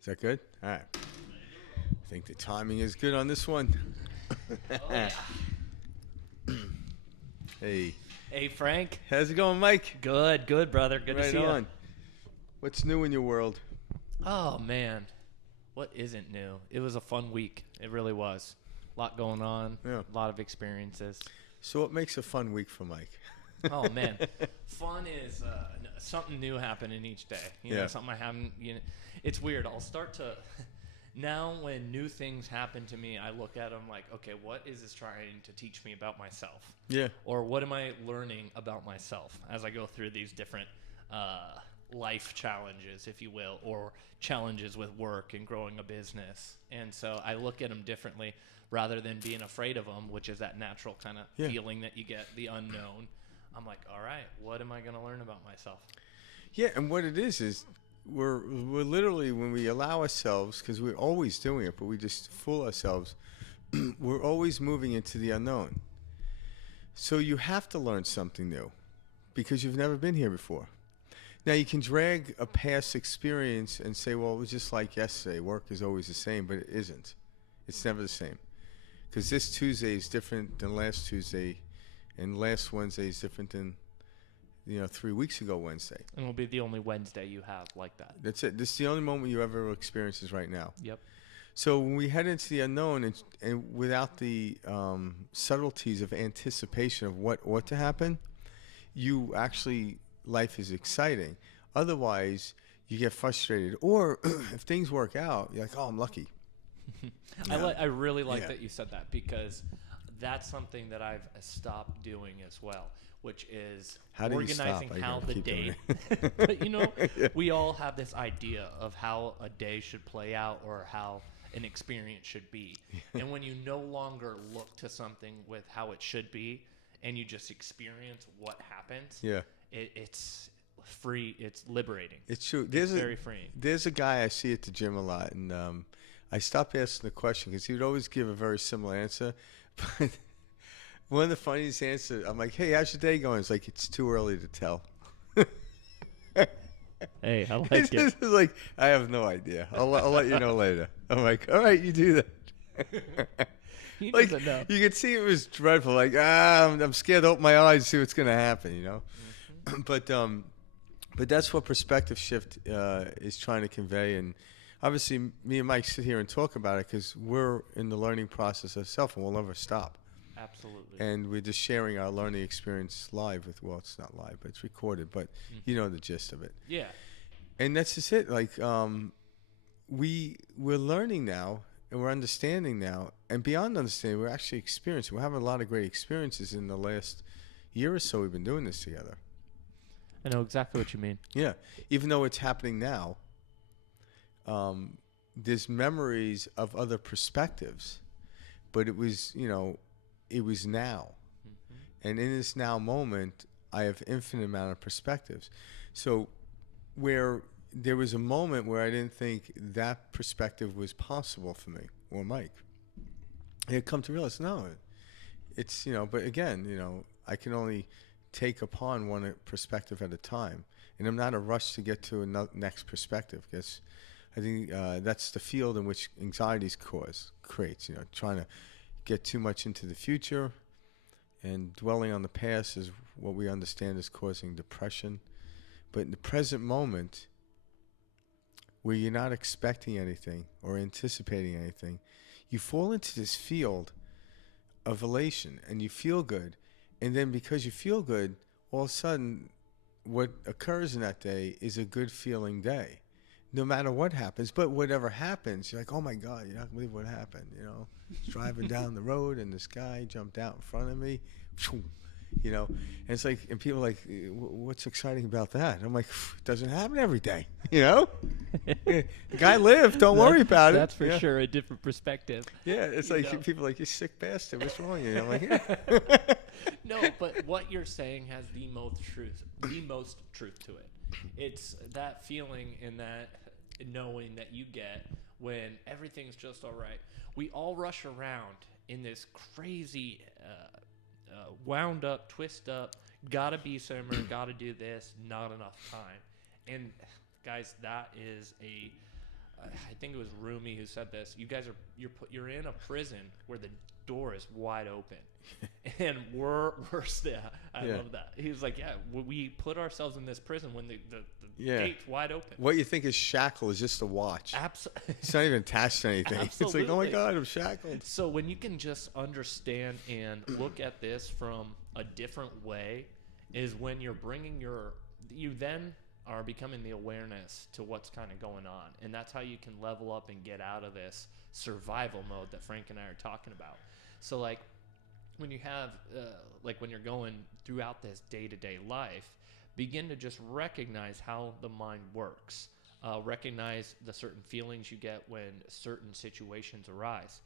Is that good? All right. I think the timing is good on this one. Hey, Hey, Frank. how's it going, Mike? Good, brother. Good to Right see on. you. What's new in your world? Oh, man. What isn't new? It was a fun week. It really was. A lot going on. Yeah. A lot of experiences. So, what makes a fun week for Mike? Oh, man. Fun is something new happening each day. You know, Yeah. something I haven't, it's weird. I'll start to, now when new things happen to me, I look at them like, okay, what is this trying to teach me about myself? Yeah. Or what am I learning about myself as I go through these different life challenges, if you will, or challenges with work and growing a business. And so I look at them differently rather than being afraid of them, which is that natural kind of Yeah. feeling that you get, the unknown. I'm like, all right, what am I going to learn about myself? Yeah, and what it is we're literally, when we allow ourselves, because we're always doing it, but we just fool ourselves, we're always moving into the unknown. So you have to learn something new because you've never been here before. Now, you can drag a past experience and say, well, it was just like yesterday. Work is always the same, but it isn't. It's never the same. Because this Tuesday is different than last Tuesday, and last Wednesday is different than, 3 weeks ago Wednesday. And it'll be the only Wednesday you have like that. That's it. This is the only moment you ever experience is right now. Yep. So when we head into the unknown and without the subtleties of anticipation of what ought to happen, life is exciting. Otherwise, you get frustrated. Or if things work out, you're like, oh, I'm lucky. I really like Yeah. that you said that because that's something that I've stopped doing as well, which is How do you stop? organizing I how gotta the keep day. doing But Yeah. we all have this idea of how a day should play out or how an experience should be. And when you no longer look to something with how it should be and you just experience what happens, Yeah. it's free, it's liberating. It's true. It's very freeing. There's a guy I see at the gym a lot, and I stopped asking the question because he would always give a very similar answer. But one of the funniest answers, I'm like, hey, how's your day going? It's like, it's too early to tell. Hey, I like It's just like, I have no idea. I'll let you know later. I'm like, all right, you do that. He Like, doesn't know. you could see it was dreadful. Like, I'm scared to open my eyes and see what's going to happen, But that's what perspective shift is trying to convey. And obviously, me and Mike sit here and talk about it because we're in the learning process ourselves, and we'll never stop. Absolutely. And we're just sharing our learning experience live with, well, it's not live, but it's recorded, but you know the gist of it. Yeah. And that's just it. Like, we're learning now, and we're understanding now, and beyond understanding, we're actually experiencing. We're having a lot of great experiences in the last year or so we've been doing this together. I know exactly what you mean. Yeah. Even though it's happening now, there's memories of other perspectives, but it was now. And in this now moment, I have infinite amount of perspectives. So where there was a moment where I didn't think that perspective was possible for me or Mike, I had come to realize, no, it's, but again, I can only take upon one perspective at a time. And I'm not in a rush to get to a next perspective because I think that's the field in which anxieties creates, trying to get too much into the future and dwelling on the past is what we understand is causing depression. But in the present moment, where you're not expecting anything or anticipating anything, you fall into this field of elation and you feel good. And then because you feel good, all of a sudden, what occurs in that day is a good feeling day, no matter what happens. But whatever happens, you're like, oh my God, you're not gonna believe what happened. Driving down the road and this guy jumped out in front of me, and it's like, and people are like, what's exciting about that? I'm like, it doesn't happen every day, The guy lived, don't worry about it. That's for sure a different perspective. Yeah, it's like people are like, you sick bastard, what's wrong with you? I'm like, yeah. No, but what you're saying has the most truth to it. It's that feeling and that knowing that you get when everything's just all right. We all rush around in this crazy, wound up, twist up, gotta be somewhere, gotta do this, not enough time. And guys, that is I think it was Rumi who said this. You guys you're in a prison where the door is wide open, and we're still. I love that. He was like, yeah, we put ourselves in this prison when the gate's wide open. What you think is shackled is just a watch. Absolutely. It's not even attached to anything. Absolutely. It's like, oh my God, I'm shackled. So when you can just understand and look at this from a different way, is when you're bringing you then are becoming the awareness to what's kind of going on, and that's how you can level up and get out of this survival mode that Frank and I are talking about. So like when you have like when you're going throughout this day-to-day life, begin to just recognize how the mind works. Recognize the certain feelings you get when certain situations arise.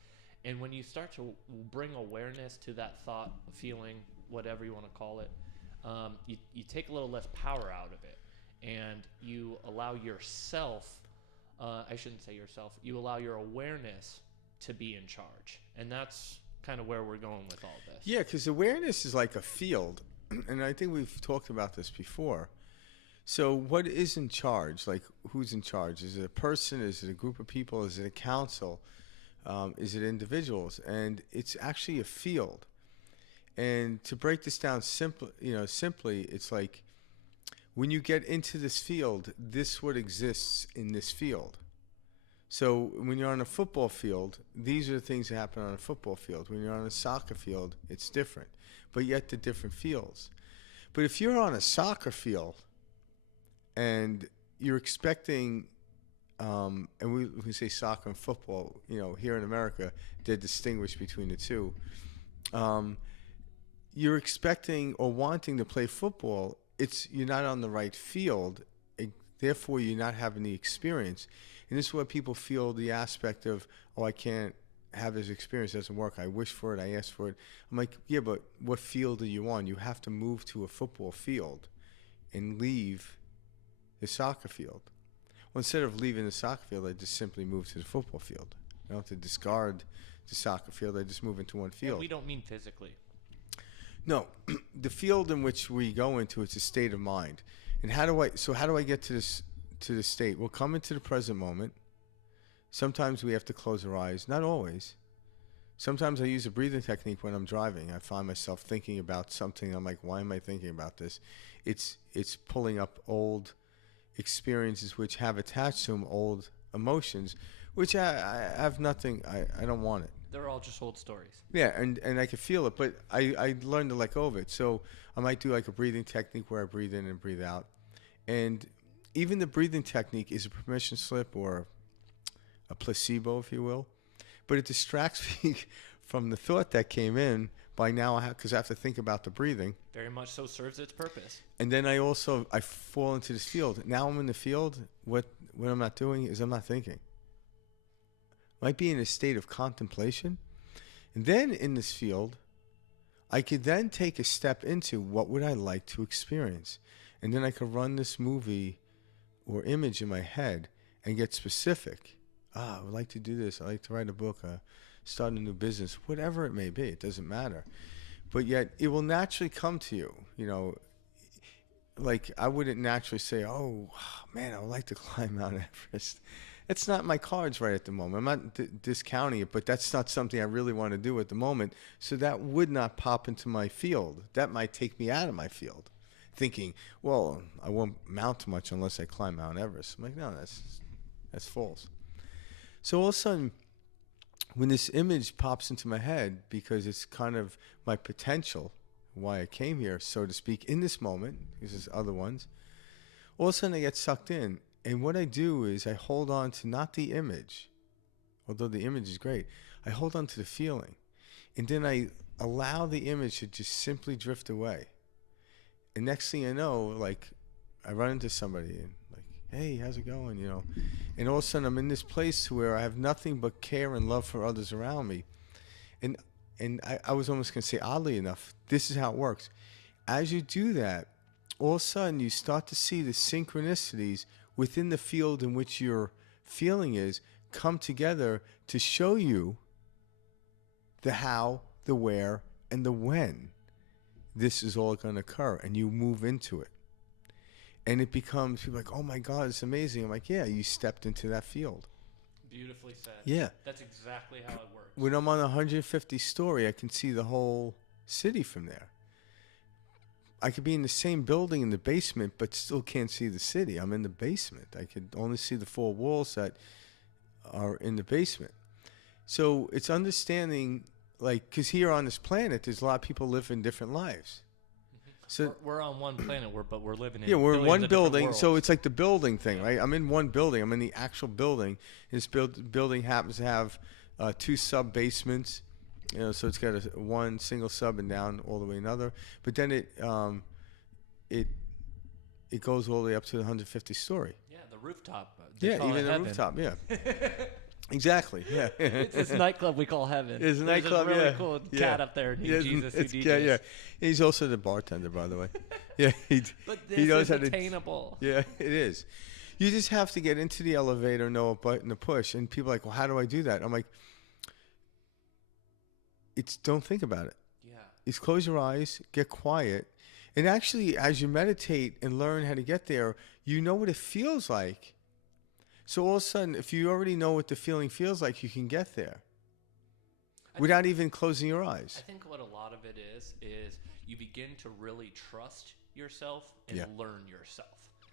And when you start to bring awareness to that thought, feeling, whatever you want to call it, you take a little less power out of it. And you allow yourself, I shouldn't say yourself, you allow your awareness to be in charge. And that's kind of where we're going with all this. Yeah, because awareness is like a field. And I think we've talked about this before. So what is in charge? Like, who's in charge? Is it a person? Is it a group of people? Is it a council? Is it individuals? And it's actually a field. And to break this down simply, it's like when you get into this field, this is what exists in this field. So when you're on a football field, these are the things that happen on a football field. When you're on a soccer field, it's different, but yet the different fields. But if you're on a soccer field and you're expecting, and we say soccer and football, here in America, they're distinguished between the two. You're expecting or wanting to play football, you're not on the right field, therefore you're not having the experience. And this is where people feel the aspect of, oh, I can't have this experience, it doesn't work. I wish for it, I ask for it. I'm like, yeah, but what field are you on? You have to move to a football field and leave the soccer field. Well, instead of leaving the soccer field, I just simply move to the football field. I don't have to discard the soccer field, I just move into one field. And we don't mean physically. No, the field in which we go into, it's a state of mind. And how do I get to this state? We'll come into the present moment. Sometimes we have to close our eyes. Not always. Sometimes I use a breathing technique when I'm driving. I find myself thinking about something. I'm like, why am I thinking about this? It's pulling up old experiences which have attached to them old emotions, which I have nothing. I don't want it. They're all just old stories. Yeah, and I can feel it, but I learned to let go of it. So I might do like a breathing technique where I breathe in and breathe out. And even the breathing technique is a permission slip or a placebo, if you will. But it distracts me from the thought that came in by now, because I have to think about the breathing. Very much so serves its purpose. And then I fall into this field. Now I'm in the field. What I'm not doing is I'm not thinking. Might be in a state of contemplation. And then in this field, I could then take a step into what would I like to experience. And then I could run this movie or image in my head and get specific. I would like to do this. I like to write a book, start a new business, whatever it may be. It doesn't matter. But yet it will naturally come to you. Like I wouldn't naturally say, oh, man, I would like to climb Mount Everest. It's not my cards right at the moment. I'm not discounting it, but that's not something I really want to do at the moment. So that would not pop into my field. That might take me out of my field, thinking, well, I won't mount much unless I climb Mount Everest. I'm like, no, that's false. So all of a sudden, when this image pops into my head, because it's kind of my potential, why I came here, so to speak, in this moment, because there's other ones, all of a sudden I get sucked in. And what I do is I hold on to not the image, although the image is great. I hold on to the feeling. And then I allow the image to just simply drift away. And next thing I know, like, I run into somebody and like, hey, how's it going? And all of a sudden I'm in this place where I have nothing but care and love for others around me. And I was almost going to say, oddly enough, this is how it works. As you do that, all of a sudden you start to see the synchronicities within the field in which your feeling is come together to show you the how, the where, and the when this is all going to occur, and you move into it. And it becomes, people are like, oh my God, it's amazing. I'm like, yeah, you stepped into that field. Beautifully said. Yeah. That's exactly how it works. When I'm on a 150 story, I can see the whole city from there. I could be in the same building in the basement, but still can't see the city. I'm in the basement. I could only see the four walls that are in the basement. So it's understanding, like, because here on this planet, there's a lot of people living different lives. So We're on one planet, but we're living in yeah, we're in billions one of different building, so worlds. it's like the building thing, right? I'm in one building. I'm in the actual building. This building happens to have two sub basements, so it's got one single sub and down all the way another. But then it goes all the way up to the 150 story. Yeah, the rooftop. They Yeah, call even it the heaven. rooftop. Yeah, exactly. Yeah, It's this nightclub we call heaven. It's a There's nightclub, this really yeah. cool Yeah. cat up there named Yeah, Jesus who it's- DJs. yeah, yeah. He's also the bartender, by the way. Yeah, But this he knows is how to. attainable. Yeah, it is. You just have to get into the elevator, know a button to push, and people are like, well, how do I do that? I'm like, don't think about it. Yeah. It's close your eyes, get quiet, and actually, as you meditate and learn how to get there, you know what it feels like. So all of a sudden, if you already know what the feeling feels like, you can get there without even closing your eyes. I think what a lot of it is you begin to really trust yourself and Yeah. learn yourself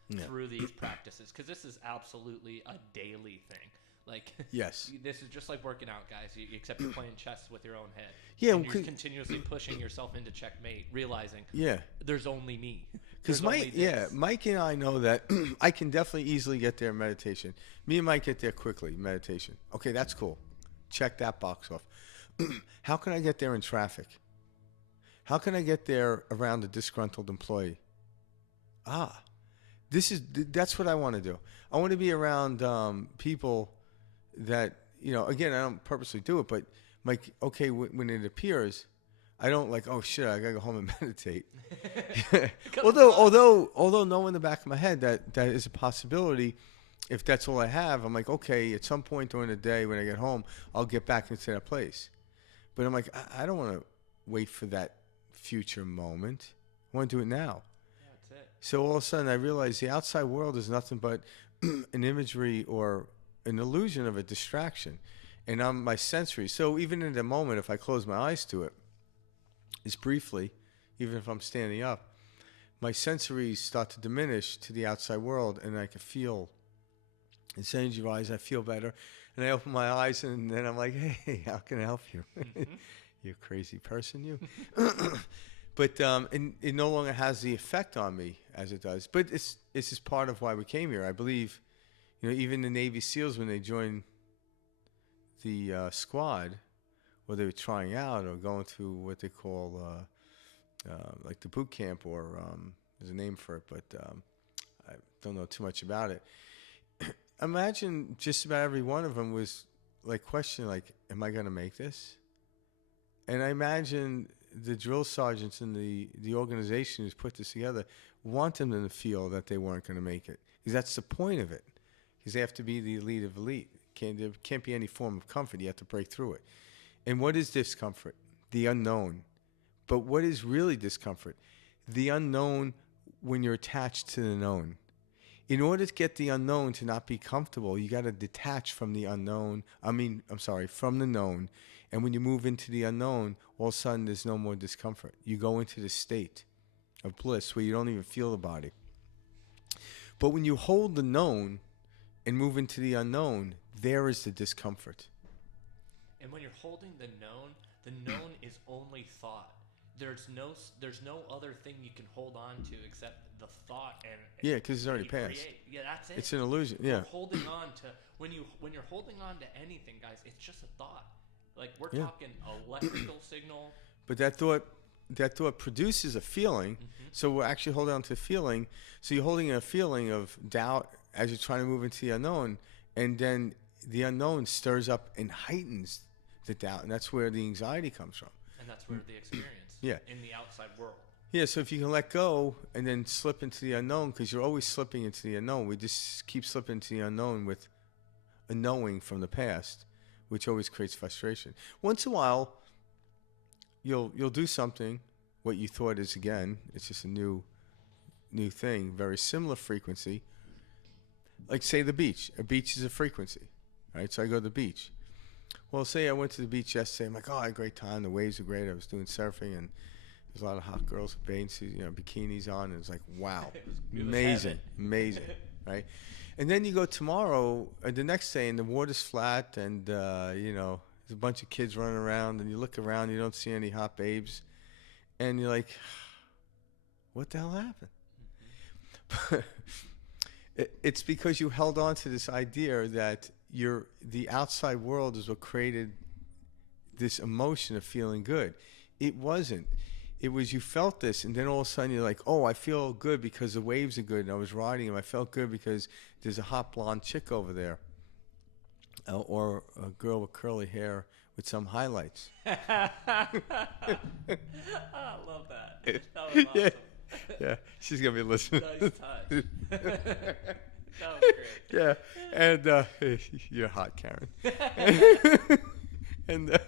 Yeah. through these practices, because this is absolutely a daily thing. Like, Yes. this is just like working out, guys. Except you're playing chess with your own head. Yeah, and you're because- continuously pushing yourself into checkmate, realizing Yeah. there's only me. Because There's only this. Mike and I know that I can definitely easily get there in meditation. Me and Mike get there quickly, meditation. Okay, that's cool. Check that box off. How can I get there in traffic? How can I get there around a disgruntled employee? That's what I want to do. I want to be around people that, again, I don't purposely do it, but like, okay, when it appears, I don't like, oh shit, I gotta go home and meditate. although knowing in the back of my head that is a possibility. If that's all I have, I'm like, okay, at some point during the day when I get home, I'll get back into that place. But I'm like, I don't want to wait for that future moment. I want to do it now. Yeah, that's it. So all of a sudden I realize the outside world is nothing but an imagery or an illusion of a distraction. And I'm my sensory. So even in the moment, if I close my eyes to it, just briefly, even if I'm standing up, my sensories start to diminish to the outside world, and I can feel. And as soon as your eyes, I feel better. And I open my eyes, and then I'm like, hey, how can I help you? You crazy person, you. But and it no longer has the effect on me as it does. But it's just part of why we came here. I believe, even the Navy SEALs, when they join the squad, or they were trying out or going through what they call like the boot camp, or there's a name for it, but I don't know too much about it. Imagine just about every one of them was like questioning, like, am I going to make this? And I imagine the drill sergeants in the organization who's put this together want them to feel that they weren't going to make it, because that's the point of it. Because they have to be the elite of elite. There can't be any form of comfort. You have to break through it. And what is discomfort? The unknown. But what is really discomfort? The unknown when you're attached to the known. In order to get the unknown to not be comfortable, you got to detach from the unknown. From the known. And when you move into the unknown, all of a sudden there's no more discomfort. You go into the state of bliss where you don't even feel the body. But when you hold the known and move into the unknown, there is the discomfort. And when you're holding the known is only thought. There's no other thing you can hold on to except the thought and Yeah, because it's already you passed. create. Yeah, that's it. It's an illusion. Yeah. You're holding on to when you're holding on to anything, guys. It's just a thought. Like we're talking electrical signal. But that thought produces a feeling. So we're actually holding on to a feeling. So you're holding a feeling of doubt as you're trying to move into the unknown, and then the unknown stirs up and heightens the doubt, and that's where the anxiety comes from. And that's where the experience. Yeah. In the outside world. Yeah, so if you can let go and then slip into the unknown, because you're always slipping into the unknown. We just keep slipping into the unknown with a knowing from the past, which always creates frustration. Once in a while, you'll do something, what you thought is, again, it's just a new thing, very similar frequency. Like, say, the beach. A beach is a frequency. right? So I go to the beach. Well, say I went to the beach yesterday. I'm like, oh, I had a great time. The waves are great. I was doing surfing, and there's a lot of hot girls with bathing suits, bikinis on. And it's like, wow, It was amazing, heaven. amazing, right? And then you go tomorrow, the next day, and the water's flat, and there's a bunch of kids running around, and you look around, you don't see any hot babes, and you're like, what the hell happened? It's because you held on to this idea that the outside world is what created this emotion of feeling good. It wasn't. It was you felt this, and then all of a sudden you're like, oh, I feel good because the waves are good, and I was riding them. I felt good because there's a hot blonde chick over there, or a girl with curly hair with some highlights. I love that. That was awesome. Yeah, she's gonna be listening. Nice touch. That was great. Yeah, and you're hot, Karen. And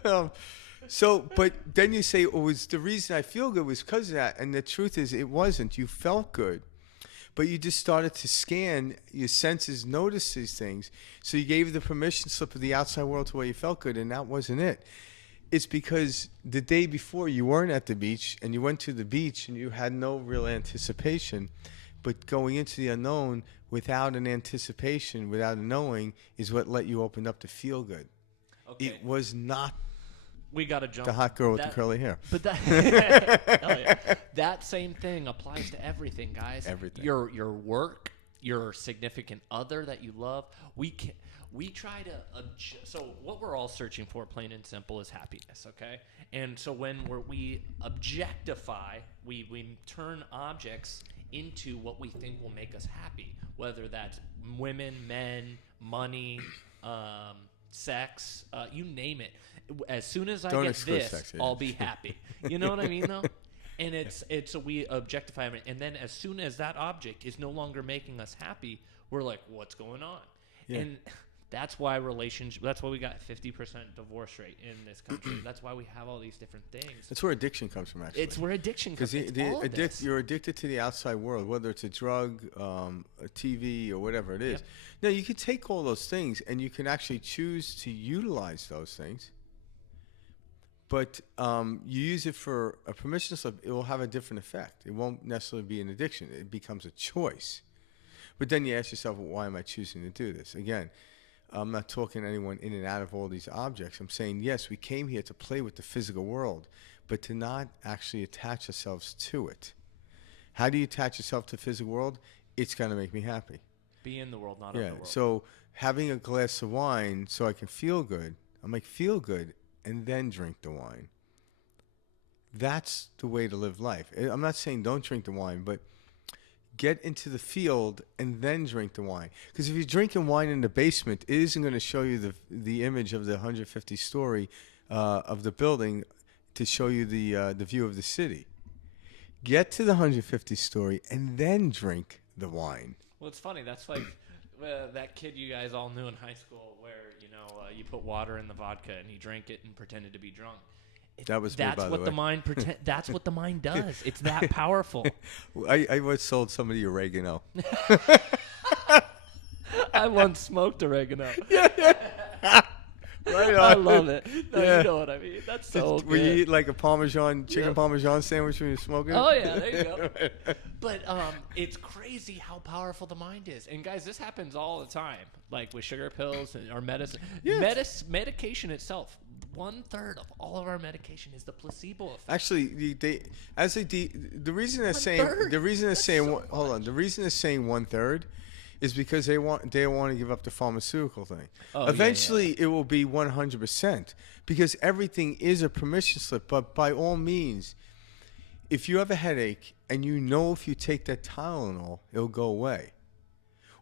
but then you say, "Oh, was the reason I feel good was because of that," and the truth is, it wasn't. You felt good, but you just started to scan your senses, notice these things. So you gave the permission slip of the outside world to where you felt good, and that wasn't it. It's because the day before you weren't at the beach, and you went to the beach, and you had no real anticipation. But going into the unknown without an anticipation, without a knowing, is what let you open up to feel good. Okay. It was not We got to jump. the hot girl with the curly hair. But that same thing applies to everything, guys. Everything. Your work, your significant other that you love. We try to so what we're all searching for, plain and simple, is happiness. Okay, and so when we objectify, we turn objects into what we think will make us happy, whether that's women, men, money, sex, you name it. As soon as I Don't get exclude this, sex, yeah. I'll be happy. You know what I mean, though? And it's so we objectify it, and then as soon as that object is no longer making us happy, we're like, what's going on? Yeah. And that's why that's why we got 50% divorce rate in this country. That's why we have all these different things. That's where addiction comes from, actually. It's where addiction comes Because from. you're addicted to the outside world, whether it's a drug, a TV, or whatever it is. Yep. Now, you can take all those things, and you can actually choose to utilize those things. But you use it for a permission slip, it will have a different effect. It won't necessarily be an addiction. It becomes a choice. But then you ask yourself, well, why am I choosing to do this? Again, I'm not talking to anyone in and out of all these objects. I'm saying, yes, we came here to play with the physical world, but to not actually attach ourselves to it. How do you attach yourself to the physical world? It's going to make me happy. Be in the world, not of the world. So having a glass of wine so I can feel good, I'm like, feel good, and then drink the wine. That's the way to live life. I'm not saying don't drink the wine, but get into the field and then drink the wine. Because if you're drinking wine in the basement, it isn't going to show you the image of the 150 story of the building to show you the view of the city. Get to the 150 story and then drink the wine. Well, it's funny. That's like that kid you guys all knew in high school where, you put water in the vodka and he drank it and pretended to be drunk. That was me, by the way. That's what the mind does. It's that powerful. I once sold somebody oregano. I once smoked oregano. Right on. I love it. No, Yeah. You know what I mean. That's so Will you good. eat like a chicken Yep. Parmesan sandwich when you're smoking? Oh yeah, there you go. But it's crazy how powerful the mind is. And guys, this happens all the time, like with sugar pills and our medicine. Yes. Medication itself, 1/3 of all of our medication is the placebo effect. Actually, the reason they're saying 1/3? the reason they're That's saying so hold on, the reason they're saying 1/3 is because they want to give up the pharmaceutical thing. Oh, yeah, Eventually, it will be 100% because everything is a permission slip. But by all means, if you have a headache and you know if you take that Tylenol, it'll go away.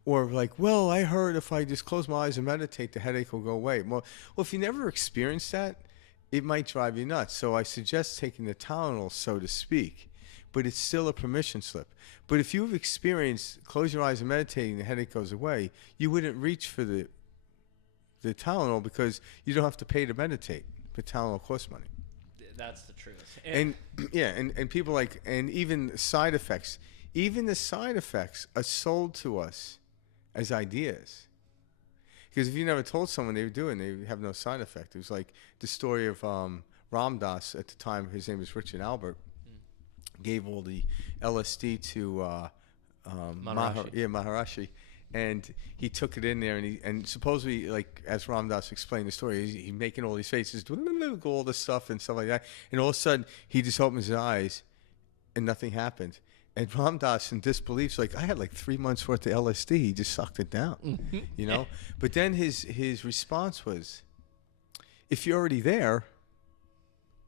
Or like, well, I heard if I just close my eyes and meditate, the headache will go away. Well, if you never experienced that, it might drive you nuts. So I suggest taking the Tylenol, so to speak, but it's still a permission slip. But if you've experienced close your eyes and meditating, the headache goes away, you wouldn't reach for the Tylenol because you don't have to pay to meditate. But Tylenol costs money. That's the truth. And people and even side effects. Even the side effects are sold to us as ideas. Because if you never told someone they would do it, and they have no side effect. It was like the story of Ram Dass at the time. His name was Richard Albert. Gave all the LSD to Maharishi, and he took it in there, and supposedly, like as Ram Dass explained the story, he's making all these faces, all this stuff and stuff like that, and all of a sudden he just opens his eyes, and nothing happened. And Ram Dass in disbelief, like, I had like 3 months worth of LSD, he just sucked it down, you know. But then his response was, if you're already there,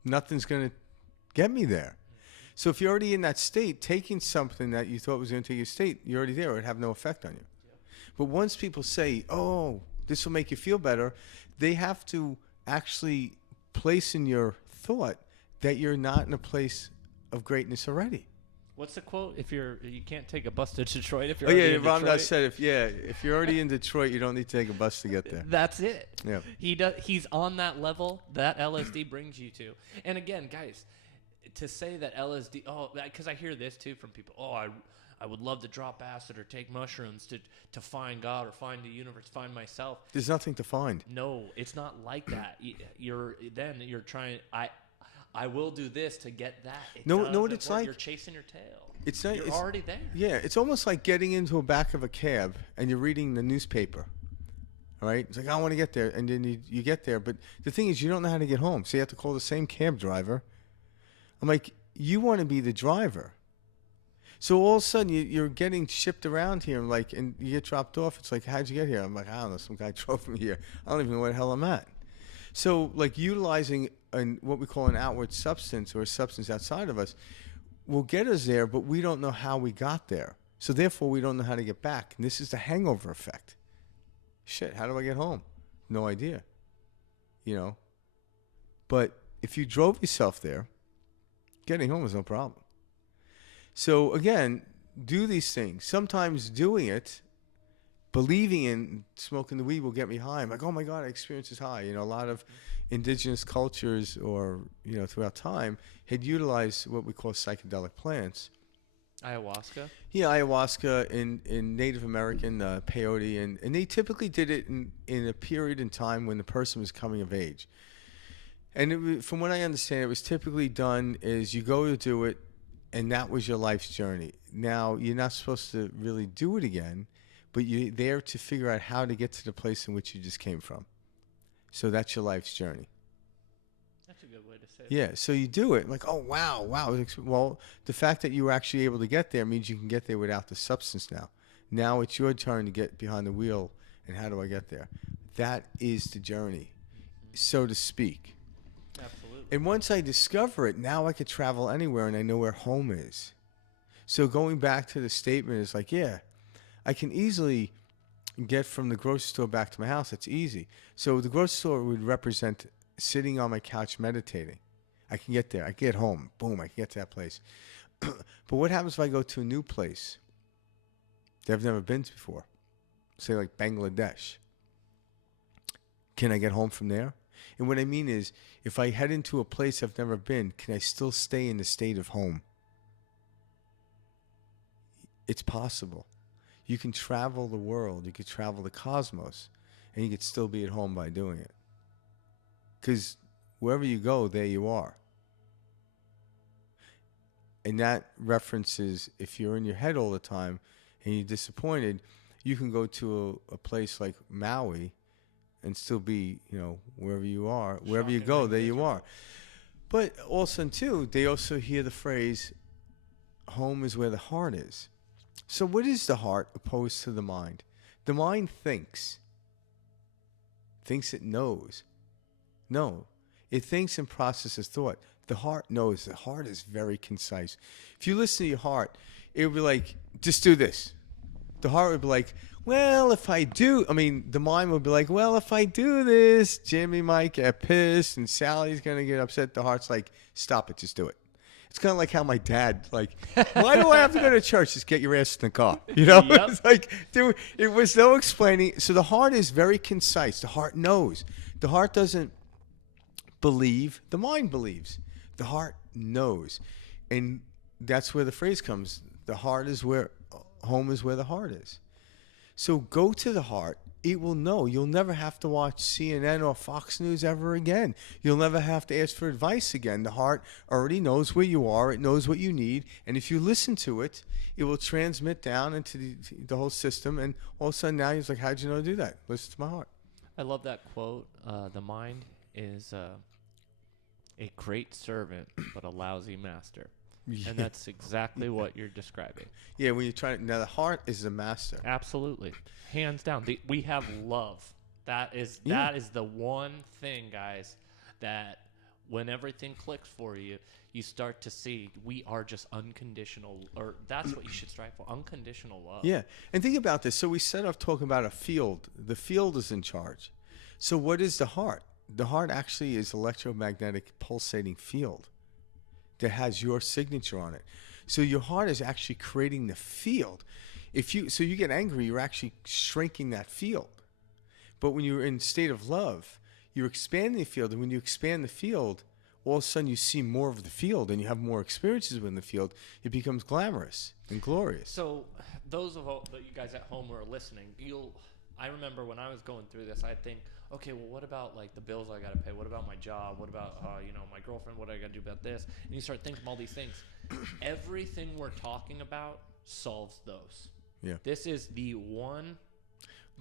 nothing's gonna get me there. So if you're already in that state, taking something that you thought was going to take you state, you're already there. It would have no effect on you. Yeah. But once people say, oh, this will make you feel better, they have to actually place in your thought that you're not in a place of greatness already. What's the quote? You can't take a bus to Detroit if you're in Detroit. Ram Dass said, if you're already in Detroit, you don't need to take a bus to get there. That's it. Yeah. He's on that level that LSD brings you to. And again, guys, to say that LSD, because I hear this too from people. I would love to drop acid or take mushrooms to find God or find the universe, find myself. There's nothing to find. No, it's not like that. You're trying. I will do this to get that. No, what it's like? You're chasing your tail. It's not. You're it's, already there. Yeah, it's almost like getting into a back of a cab and you're reading the newspaper. All right, it's like, I want to get there, and then you get there, but the thing is, you don't know how to get home, so you have to call the same cab driver. I'm like, you want to be the driver. So all of a sudden, you're getting shipped around here, and you get dropped off. It's like, how'd you get here? I'm like, I don't know. Some guy drove me here. I don't even know where the hell I'm at. So, like, utilizing what we call an outward substance or a substance outside of us will get us there, but we don't know how we got there. So, therefore, we don't know how to get back. And this is the hangover effect. Shit, how do I get home? No idea. You know? But if you drove yourself there, getting home is no problem. So again, do these things. Sometimes doing it, believing in smoking the weed will get me high. I'm like, oh my God, I experience this high. You know, a lot of indigenous cultures or, throughout time had utilized what we call psychedelic plants. Ayahuasca? Yeah, ayahuasca in Native American, peyote, and they typically did it in a period in time when the person was coming of age. And from what I understand, it was typically done is you go to do it, and that was your life's journey. Now, you're not supposed to really do it again, but you're there to figure out how to get to the place in which you just came from. So that's your life's journey. That's a good way to say it. Yeah, so you do it. Like, oh, wow. Well, the fact that you were actually able to get there means you can get there without the substance now. Now it's your turn to get behind the wheel, and how do I get there? That is the journey, so to speak. Absolutely. And once I discover it, now I could travel anywhere and I know where home is. So going back to the statement is like, yeah, I can easily get from the grocery store back to my house. It's easy. So the grocery store would represent sitting on my couch meditating. I can get there. I can get home. Boom, I can get to that place. But what happens if I go to a new place that I've never been to before? Say like Bangladesh. Can I get home from there? And what I mean is, if I head into a place I've never been, can I still stay in the state of home? It's possible. You can travel the world, you could travel the cosmos, and you could still be at home by doing it. Because wherever you go, there you are. And that references, if you're in your head all the time and you're disappointed, you can go to a place like Maui and still be, wherever you are, wherever you go, there you are. But also, too, they also hear the phrase, home is where the heart is. So what is the heart opposed to the mind? The mind thinks it knows. No, it thinks and processes thought. The heart knows. The heart is very concise. If you listen to your heart, it would be like, just do this. The heart would be like, well, if I do, the mind would be like, well, if I do this, Jimmy might get pissed and Sally's going to get upset. The heart's like, stop it, just do it. It's kind of like how my dad, why do I have to go to church? Just get your ass in the car. Yep. It's like, dude, it was no explaining. So the heart is very concise. The heart knows. The heart doesn't believe. The mind believes. The heart knows. And that's where the phrase comes. The heart is where, home is where the heart is. So go to the heart it will know. You'll never have to watch CNN or Fox News ever again. You'll never have to ask for advice again. The heart already knows where you are. It knows what you need. And if you listen to it, it will transmit down into the whole system. And all of a sudden now you're like, how'd you know to do that? Listen to my heart. I love that quote. The mind is a great servant, but a lousy master. And that's exactly what you're describing. Yeah, when you try now the heart is the master. Absolutely. Hands down. We have love. That is the one thing, guys, that when everything clicks for you, you start to see we are just unconditional, or that's what you should strive for, unconditional love. Yeah. And think about this. So we set off talking about a field. The field is in charge. So what is the heart? The heart actually is electromagnetic pulsating field that has your signature on it. So your heart is actually creating the field. So you get angry, you're actually shrinking that field. But when you're in a state of love, you're expanding the field. And when you expand the field, all of a sudden you see more of the field and you have more experiences within the field. It becomes glamorous and glorious. So those of you guys at home who are listening, I remember when I was going through this, I'd think, okay, well, what about like the bills I got to pay? What about my job? What about, my girlfriend? What do I got to do about this? And you start thinking of all these things. Everything we're talking about solves those. Yeah. This is the one.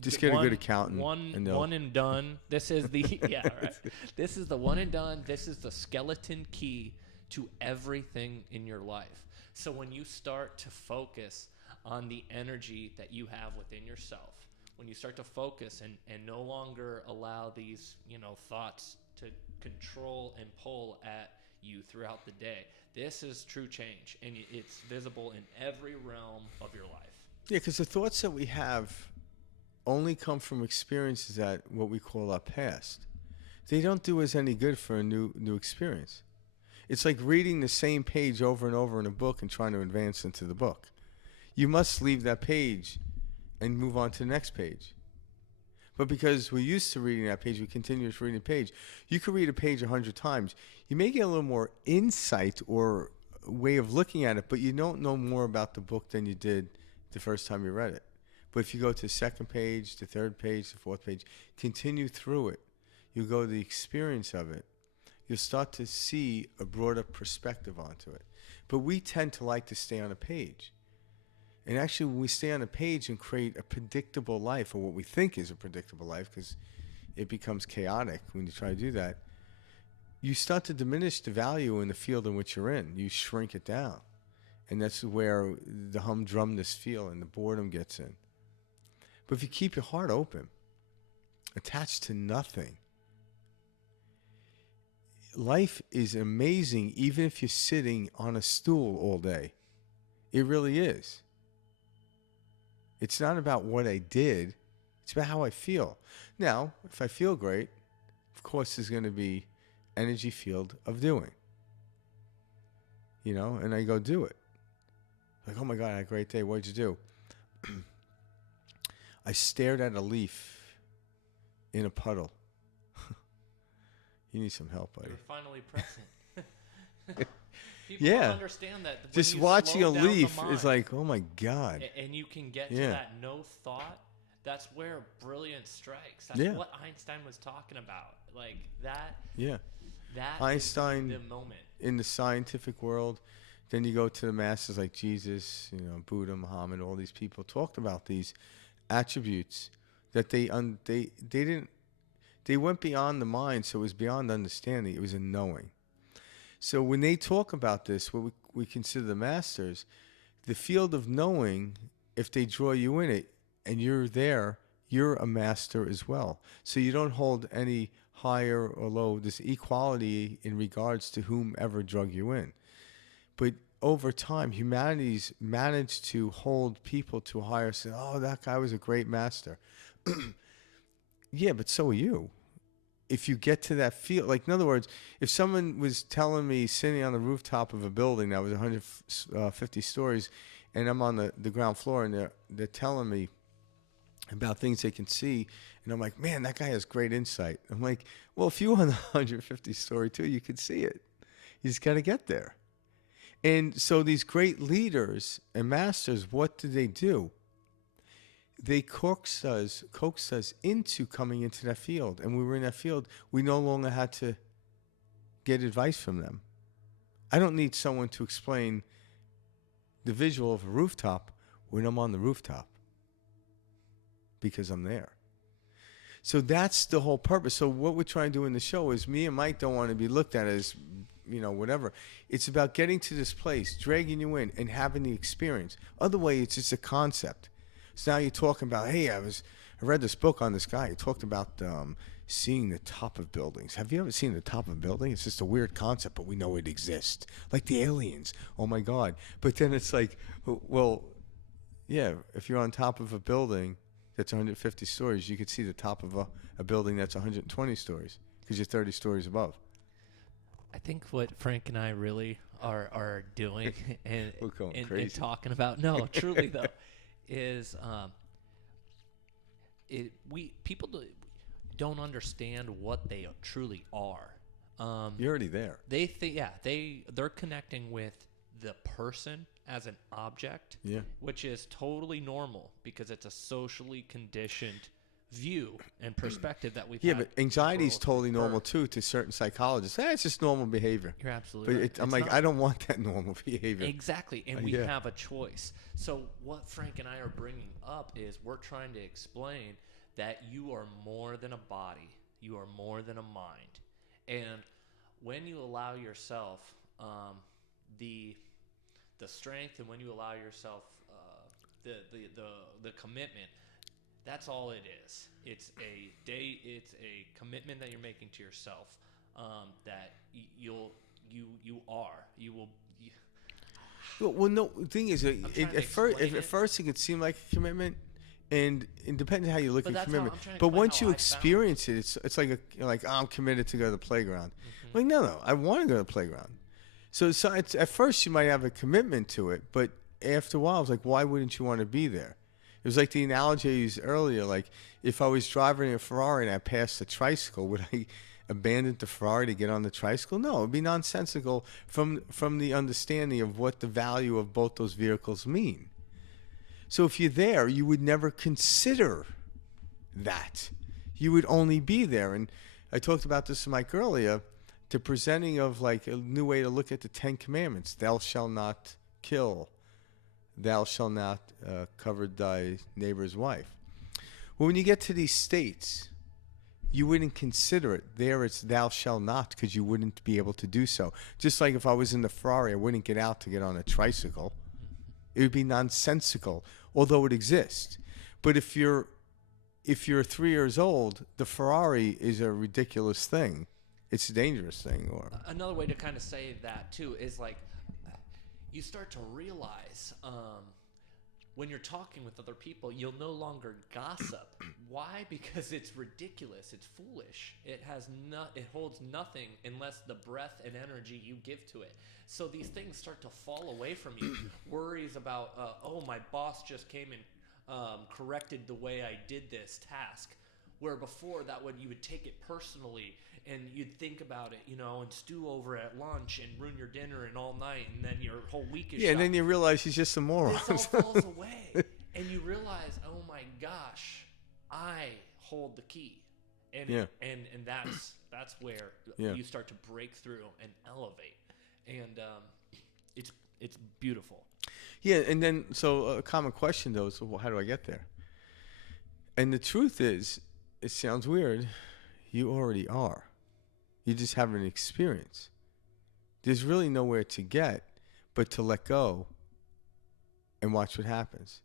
Just get a good accountant. One and done. This is the, yeah, right. This is the one and done. This is the skeleton key to everything in your life. So when you start to focus on the energy that you have within yourself, when you start to focus and no longer allow these, thoughts to control and pull at you throughout the day, this is true change, and it's visible in every realm of your life. Yeah, because the thoughts that we have only come from experiences that what we call our past. They don't do us any good for a new experience. It's like reading the same page over and over in a book and trying to advance into the book. You must leave that page and move on to the next page. But because we're used to reading that page, we continue to read the page. You could read a page 100 times. You may get a little more insight or way of looking at it, but you don't know more about the book than you did the first time you read it. But if you go to the second page, the third page, the fourth page, continue through it, you go to the experience of it, you'll start to see a broader perspective onto it. But we tend to like to stay on a page. And actually, when we stay on a page and create a predictable life, or what we think is a predictable life, because it becomes chaotic when you try to do that, you start to diminish the value in the field in which you're in. You shrink it down. And that's where the humdrumness feel and the boredom gets in. But if you keep your heart open, attached to nothing, life is amazing even if you're sitting on a stool all day. It really is. It's not about what I did. It's about how I feel. Now, if I feel great, of course there's going to be energy field of doing. And I go do it. Like, oh my God, I had a great day. What did you do? I stared at a leaf in a puddle. You need some help, buddy. You're finally present. People Yeah. don't understand that. When Just you watching slow a down the leaf mind, is like, oh my God. and you can get to Yeah. that no thought. That's where brilliance strikes. That's Yeah. what Einstein was talking about. Like that. Yeah. That Einstein- is the moment. In the scientific world, then you go to the masters like Jesus, Buddha, Muhammad, all these people talked about these attributes that they went beyond the mind, so it was beyond understanding. It was a knowing. So when they talk about this, what we consider the masters, the field of knowing, if they draw you in it and you're there, you're a master as well. So you don't hold any higher or low, this equality in regards to whomever drug you in. But over time, humanity's managed to hold people to a higher standard. Oh, that guy was a great master. Yeah, but so are you. If you get to that field, like in other words, if someone was telling me sitting on the rooftop of a building that was 150 stories, and I'm on the ground floor, and they're telling me about things they can see, and I'm like, man, that guy has great insight. I'm like, well, if you were on the 150 story too, you could see it. You just got to get there. And so these great leaders and masters, what do? they coaxed us into coming into that field. And we were in that field. We no longer had to get advice from them. I don't need someone to explain the visual of a rooftop when I'm on the rooftop because I'm there. So that's the whole purpose. So what we're trying to do in the show is me and Mike don't want to be looked at as, whatever. It's about getting to this place, dragging you in, and having the experience. Otherwise, it's just a concept. So now you're talking about, hey, I read this book on this guy. He talked about seeing the top of buildings. Have you ever seen the top of a building? It's just a weird concept, but we know it exists. Like the aliens. Oh, my God. But then it's like, well, yeah, if you're on top of a building that's 150 stories, you could see the top of a building that's 120 stories because you're 30 stories above. I think what Frank and I really are doing and talking about, no, truly though, is people don't understand what they truly are. You're already there. They think, they're connecting with the person as an object, which is totally normal because it's a socially conditioned view and perspective that we've had. But anxiety is totally normal too to certain psychologists. It's just normal behavior. You're absolutely right. I'm like, I don't want that normal behavior. Exactly, and we have a choice. So what Frank and I are bringing up is we're trying to explain that you are more than a body. You are more than a mind. And when you allow yourself the strength, and when you allow yourself the commitment, that's all it is. It's a commitment that you're making to yourself, that you will. Well, no. The thing is, at first it could seem like a commitment, and it depends on how you look at commitment. But once you experience it, it's like I'm committed to go to the playground. Mm-hmm. Like no, I want to go to the playground. So it's, at first you might have a commitment to it, but after a while, it's like, why wouldn't you want to be there? It was like the analogy I used earlier. Like if I was driving a Ferrari and I passed a tricycle, would I abandon the Ferrari to get on the tricycle? No, it would be nonsensical from the understanding of what the value of both those vehicles mean. So if you're there, you would never consider that. You would only be there. And I talked about this to Mike earlier, the presenting of like a new way to look at the 10 Commandments. Thou shalt not kill. Thou shalt not covet thy neighbor's wife. Well, when you get to these states, you wouldn't consider it. There it's thou shalt not because you wouldn't be able to do so. Just like if I was in the Ferrari, I wouldn't get out to get on a tricycle. It would be nonsensical, although it exists. But if you're 3 years old, the Ferrari is a ridiculous thing. It's a dangerous thing. Or another way to kind of say that too is like you start to realize when you're talking with other people, you'll no longer gossip. Why? Because it's ridiculous. It's foolish. It holds nothing unless the breath and energy you give to it. So these things start to fall away from you. Worries about, my boss just came and corrected the way I did this task. Where before you would take it personally and you'd think about it, and stew over at lunch and ruin your dinner and all night, and then your whole week is shot. And then you realize he's just a moron. This all falls away. And you realize, oh my gosh, I hold the key. And that's where you start to break through and elevate. And it's beautiful. Yeah, and then so a common question though is, well, how do I get there? And the truth is, it sounds weird, you already are. You just haven't experienced. There's really nowhere to get but to let go and watch what happens.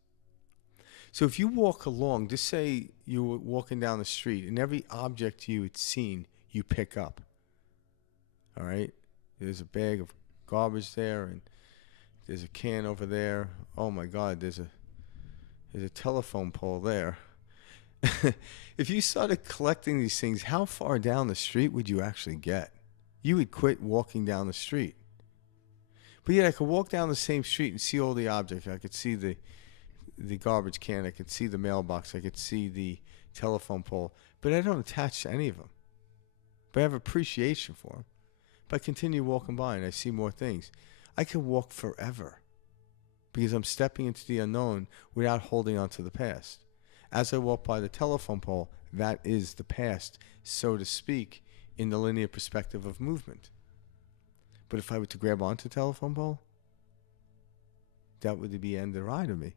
So if you walk along, just say you were walking down the street and every object you had seen, you pick up. All right? There's a bag of garbage there and there's a can over there. Oh my God, there's a telephone pole there. If you started collecting these things, how far down the street would you actually get? You would quit walking down the street. But yet I could walk down the same street and see all the objects. I could see the garbage can. I could see the mailbox. I could see the telephone pole. But I don't attach to any of them. But I have appreciation for them. But I continue walking by and I see more things. I could walk forever because I'm stepping into the unknown without holding on to the past. as I walk by the telephone pole, that is the past, so to speak, in the linear perspective of movement. But if I were to grab onto the telephone pole, that would be the end of the ride of me.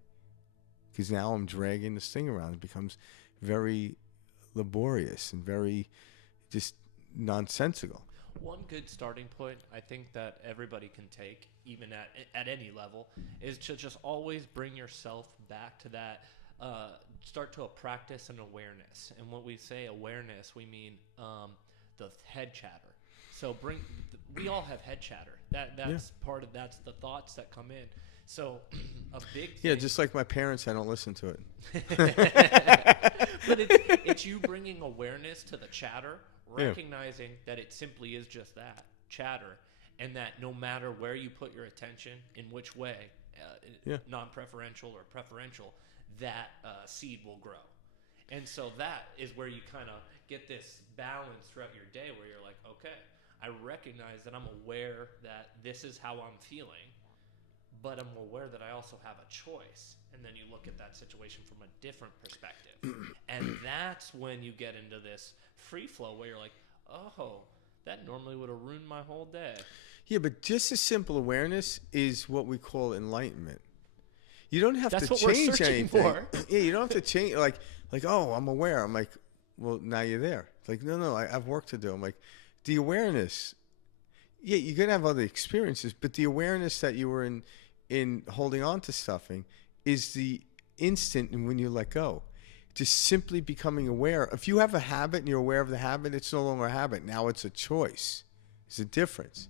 Because now I'm dragging this thing around. It becomes very laborious and very just nonsensical. One good starting point I think that everybody can take, even at any level, is to just always bring yourself back to that, start to a practice and awareness. And when we say awareness, we mean the head chatter. So we all have head chatter. That's part of, that's the thoughts that come in. So a big thing. Yeah, just like my parents, I don't listen to it. But it's you bringing awareness to the chatter, recognizing that it simply is just that, chatter, and that no matter where you put your attention, in which way, non-preferential or preferential, that seed will grow. And so that is where you kind of get this balance throughout your day where you're like, okay, I recognize that I'm aware that this is how I'm feeling, but I'm aware that I also have a choice. And then you look at that situation from a different perspective. And that's when you get into this free flow where you're like, oh, that normally would have ruined my whole day. Yeah, but just a simple awareness is what we call enlightenment. You don't have That's to what we're change searching anything. for. Yeah, you don't have to change. Like, oh, I'm aware. I'm like, well, now you're there. It's like, no, I have work to do. I'm like, the awareness. Yeah, you're gonna have other experiences, but the awareness that you were in holding on to stuffing is the instant when you let go. Just simply becoming aware. If you have a habit and you're aware of the habit, it's no longer a habit. Now it's a choice. It's a difference.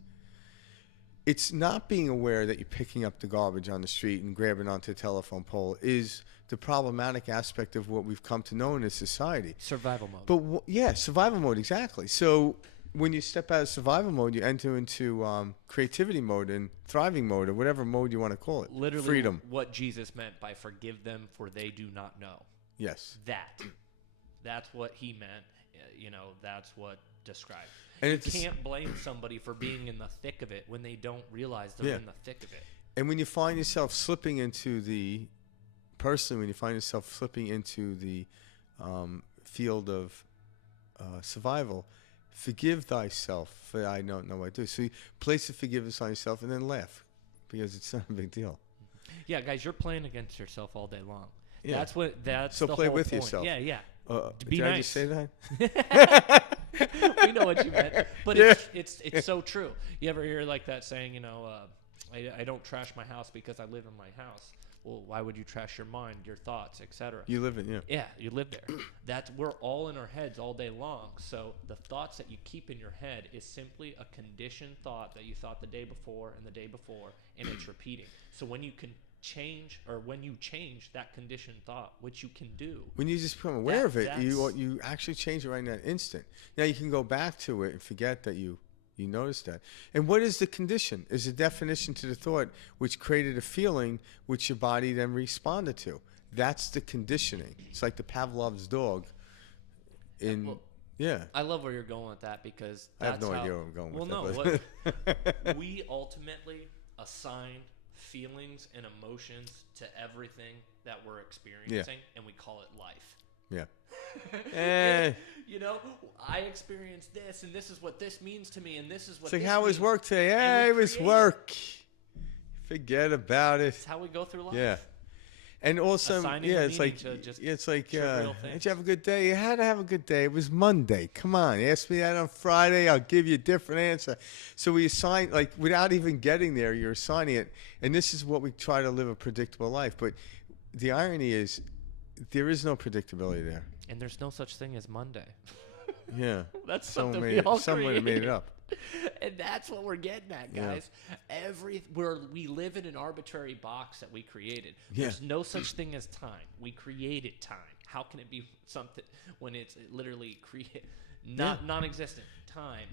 It's not being aware that you're picking up the garbage on the street and grabbing onto a telephone pole is the problematic aspect of what we've come to know in this society. Survival mode. But survival mode, exactly. So when you step out of survival mode, you enter into creativity mode and thriving mode, or whatever mode you want to call it. Literally freedom. What Jesus meant by forgive them for they do not know. Yes. That's what he meant. That's what described. And you can't blame somebody for being in the thick of it when they don't realize they're in the thick of it. And when you find yourself slipping into the field of survival, forgive thyself, for I don't know what I do. So you place the forgiveness on yourself and then laugh, because it's not a big deal. Yeah, guys, you're playing against yourself all day long. Yeah. That's so the play whole with point. yourself. Yeah. Did nice. I just say that? We know what you meant, but it's so true. You ever hear like that saying, I don't trash my house because I live in my house. Well, why would you trash your mind, your thoughts, etc.? You live in, Yeah, you live there. We're all in our heads all day long. So the thoughts that you keep in your head is simply a conditioned thought that you thought the day before and the day before, and it's repeating. So when you change that conditioned thought, which you can do. When you just become aware of it, you actually change it right in that instant. Now you can go back to it and forget that you noticed that. And what is the condition? Is a definition to the thought which created a feeling which your body then responded to. That's the conditioning. It's like the Pavlov's dog. I love where you're going with that, because I have no idea where I'm going with that. We ultimately assign feelings and emotions to everything that we're experiencing, and we call it life. Yeah. I experienced this, and this is what this means to me, and this is what. It's like, this how was means. work today? Hey, it was work. Forget about it. It's how we go through life. Yeah. And also, Assigning it's like, did you have a good day? You had to have a good day. It was Monday. Come on, ask me that on Friday. I'll give you a different answer. So we assign, like, without even getting there, you're assigning it. And this is what we try to live a predictable life. But the irony is, there is no predictability there. And there's no such thing as Monday. Yeah. That's something we all someone created. made it up. And that's what we're getting at, guys. Yeah. We live in an arbitrary box that we created. Yeah. There's no such thing as time. We created time. How can it be something when it's literally non-existent? Time.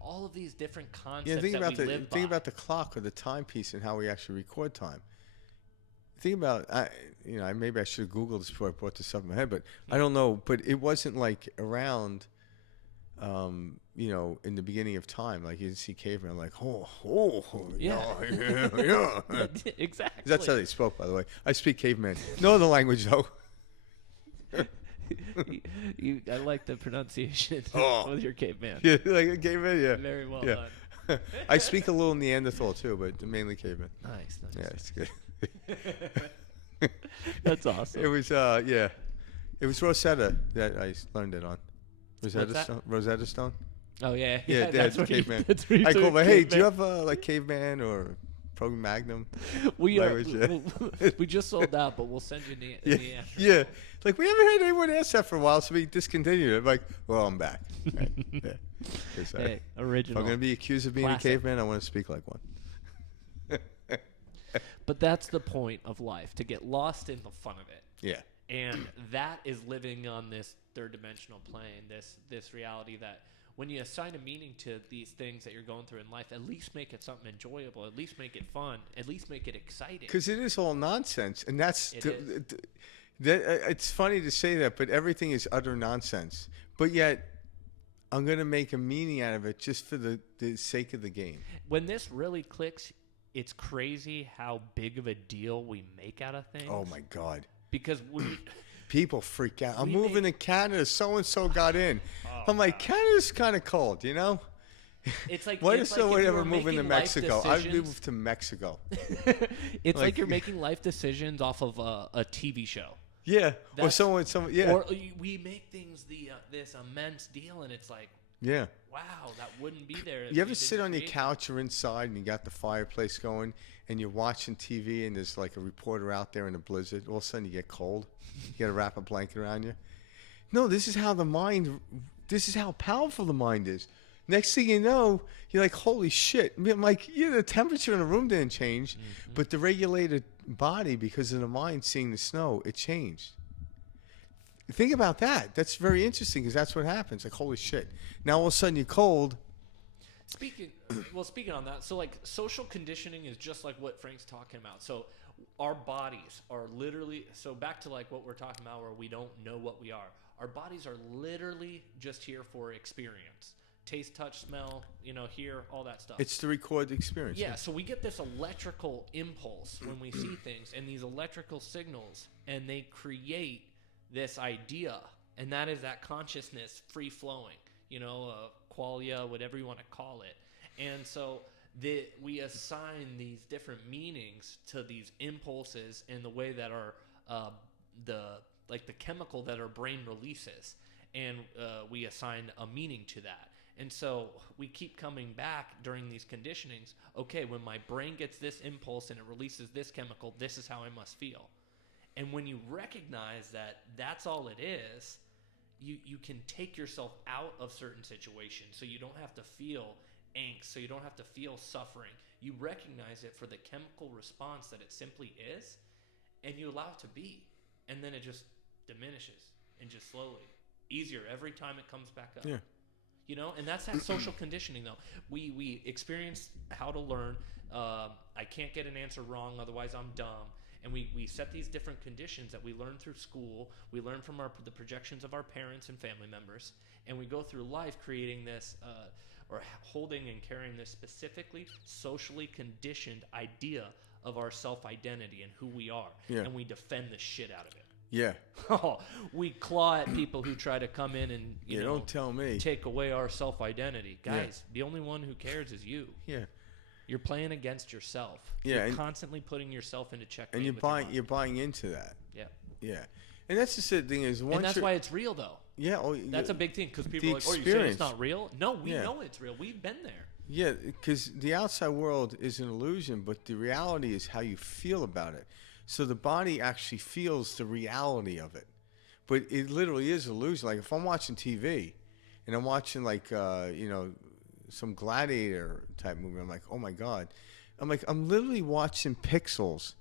All of these different concepts think about the clock or the timepiece and how we actually record time. Think about, maybe I should have Googled this before I brought this up in my head, but I don't know. But it wasn't like around, in the beginning of time, like you see cavemen like, yeah. Exactly. That's how they spoke, by the way. I speak caveman. No other language, though. I like the pronunciation Oh. with your caveman. Yeah, like a caveman. Yeah. Very well Yeah. done. I speak a little Neanderthal too, but mainly caveman. Nice. Yeah, it's good. That's awesome. It was yeah, it was Rosetta that I learned it on. Rosetta that? Stone. Rosetta Stone. Oh yeah, Yeah, that's Dad's where you- caveman. that's where you I took call my hey, do you caveman. have like caveman or Program Magnum? We are. language, We just sold out, but we'll send you the Yeah, Neanderthal. yeah. Like we haven't had anyone ask that for a while, so we discontinued it. I'm like, well, I'm back. Right. Yeah. 'Cause, Hey, if original. I'm gonna be accused of being Classic. a caveman, I want to speak like one. But that's the point of life, to get lost in the fun of it. Yeah. And that is living on this third dimensional plane, this reality that when you assign a meaning to these things that you're going through in life, at least make it something enjoyable, at least make it fun, at least make it exciting. Because it is all nonsense, and that's It it's funny to say that, but everything is utter nonsense. But yet, I'm gonna make a meaning out of it just for the sake of the game. When this really clicks, it's crazy how big of a deal we make out of things. Oh my God. Because we People freak out. I'm We moving to Canada. So and so got in. I'm like, Canada's kind of cold, you know. it's like Why it's does like someone if you ever were move into making life Mexico? I'd decisions- move to Mexico. It's like Like- you're making life decisions off of a TV show. Yeah. Or That's- someone. Yeah. Or we make things this immense deal, and it's like, Yeah. wow, that wouldn't be there. if You ever we sit didn't on your create- couch or inside and you got the fireplace going and you're watching TV and there's like a reporter out there in a blizzard? All of a sudden you get cold. You got to wrap a blanket around you. No, this is how this is how powerful the mind is. Next thing you know, you're like, holy shit. I'm like, yeah, the temperature in the room didn't change, but the regulated body, because of the mind seeing the snow, it changed. Think about that. That's very interesting because that's what happens. Like, holy shit. Now all of a sudden you're cold. Speaking on that, so like social conditioning is just like what Frank's talking about. So our bodies are literally, so back to like what we're talking about where we don't know what we are. Our bodies are literally just here for experience. Taste, touch, smell, hear, all that stuff. It's to record the experience. Yeah, so we get this electrical impulse when we see things, and these electrical signals, and they create this idea, and that is that consciousness free flowing, qualia, whatever you want to call it. And so we assign these different meanings to these impulses in the way that are the chemical that our brain releases, and we assign a meaning to that. And so we keep coming back during these conditionings. Okay, when my brain gets this impulse and it releases this chemical, this is how I must feel. And when you recognize that that's all it is, you can take yourself out of certain situations so you don't have to feel angst, so you don't have to feel suffering. You recognize it for the chemical response that it simply is, and you allow it to be. And then it just diminishes and just slowly. Easier every time it comes back up. Yeah. And that's that social conditioning, though. We experience how to learn. I can't get an answer wrong, otherwise I'm dumb. And we set these different conditions that we learn through school. We learn from the projections of our parents and family members. And we go through life creating this, or holding and carrying this specifically socially conditioned idea of our self-identity and who we are. Yeah. And we defend the shit out of it. Yeah. Oh, we claw at people who try to come in and Don't tell me. take away our self-identity. Guys, the only one who cares is you. Yeah. You're playing against yourself. Yeah, You're and- constantly putting yourself into check. And you're buying into that. Yeah. Yeah. And that's just the thing is once And that's why it's real, though. Yeah. Oh, That's a big thing because people the are like, oh, you're saying experience. it's not real? No, we Yeah. know it's real. We've been there. Yeah, because the outside world is an illusion, but the reality is how you feel about it. So the body actually feels the reality of it. But it literally is an illusion. Like if I'm watching TV and I'm watching some gladiator type movie, I'm like, oh my God. I'm literally watching pixels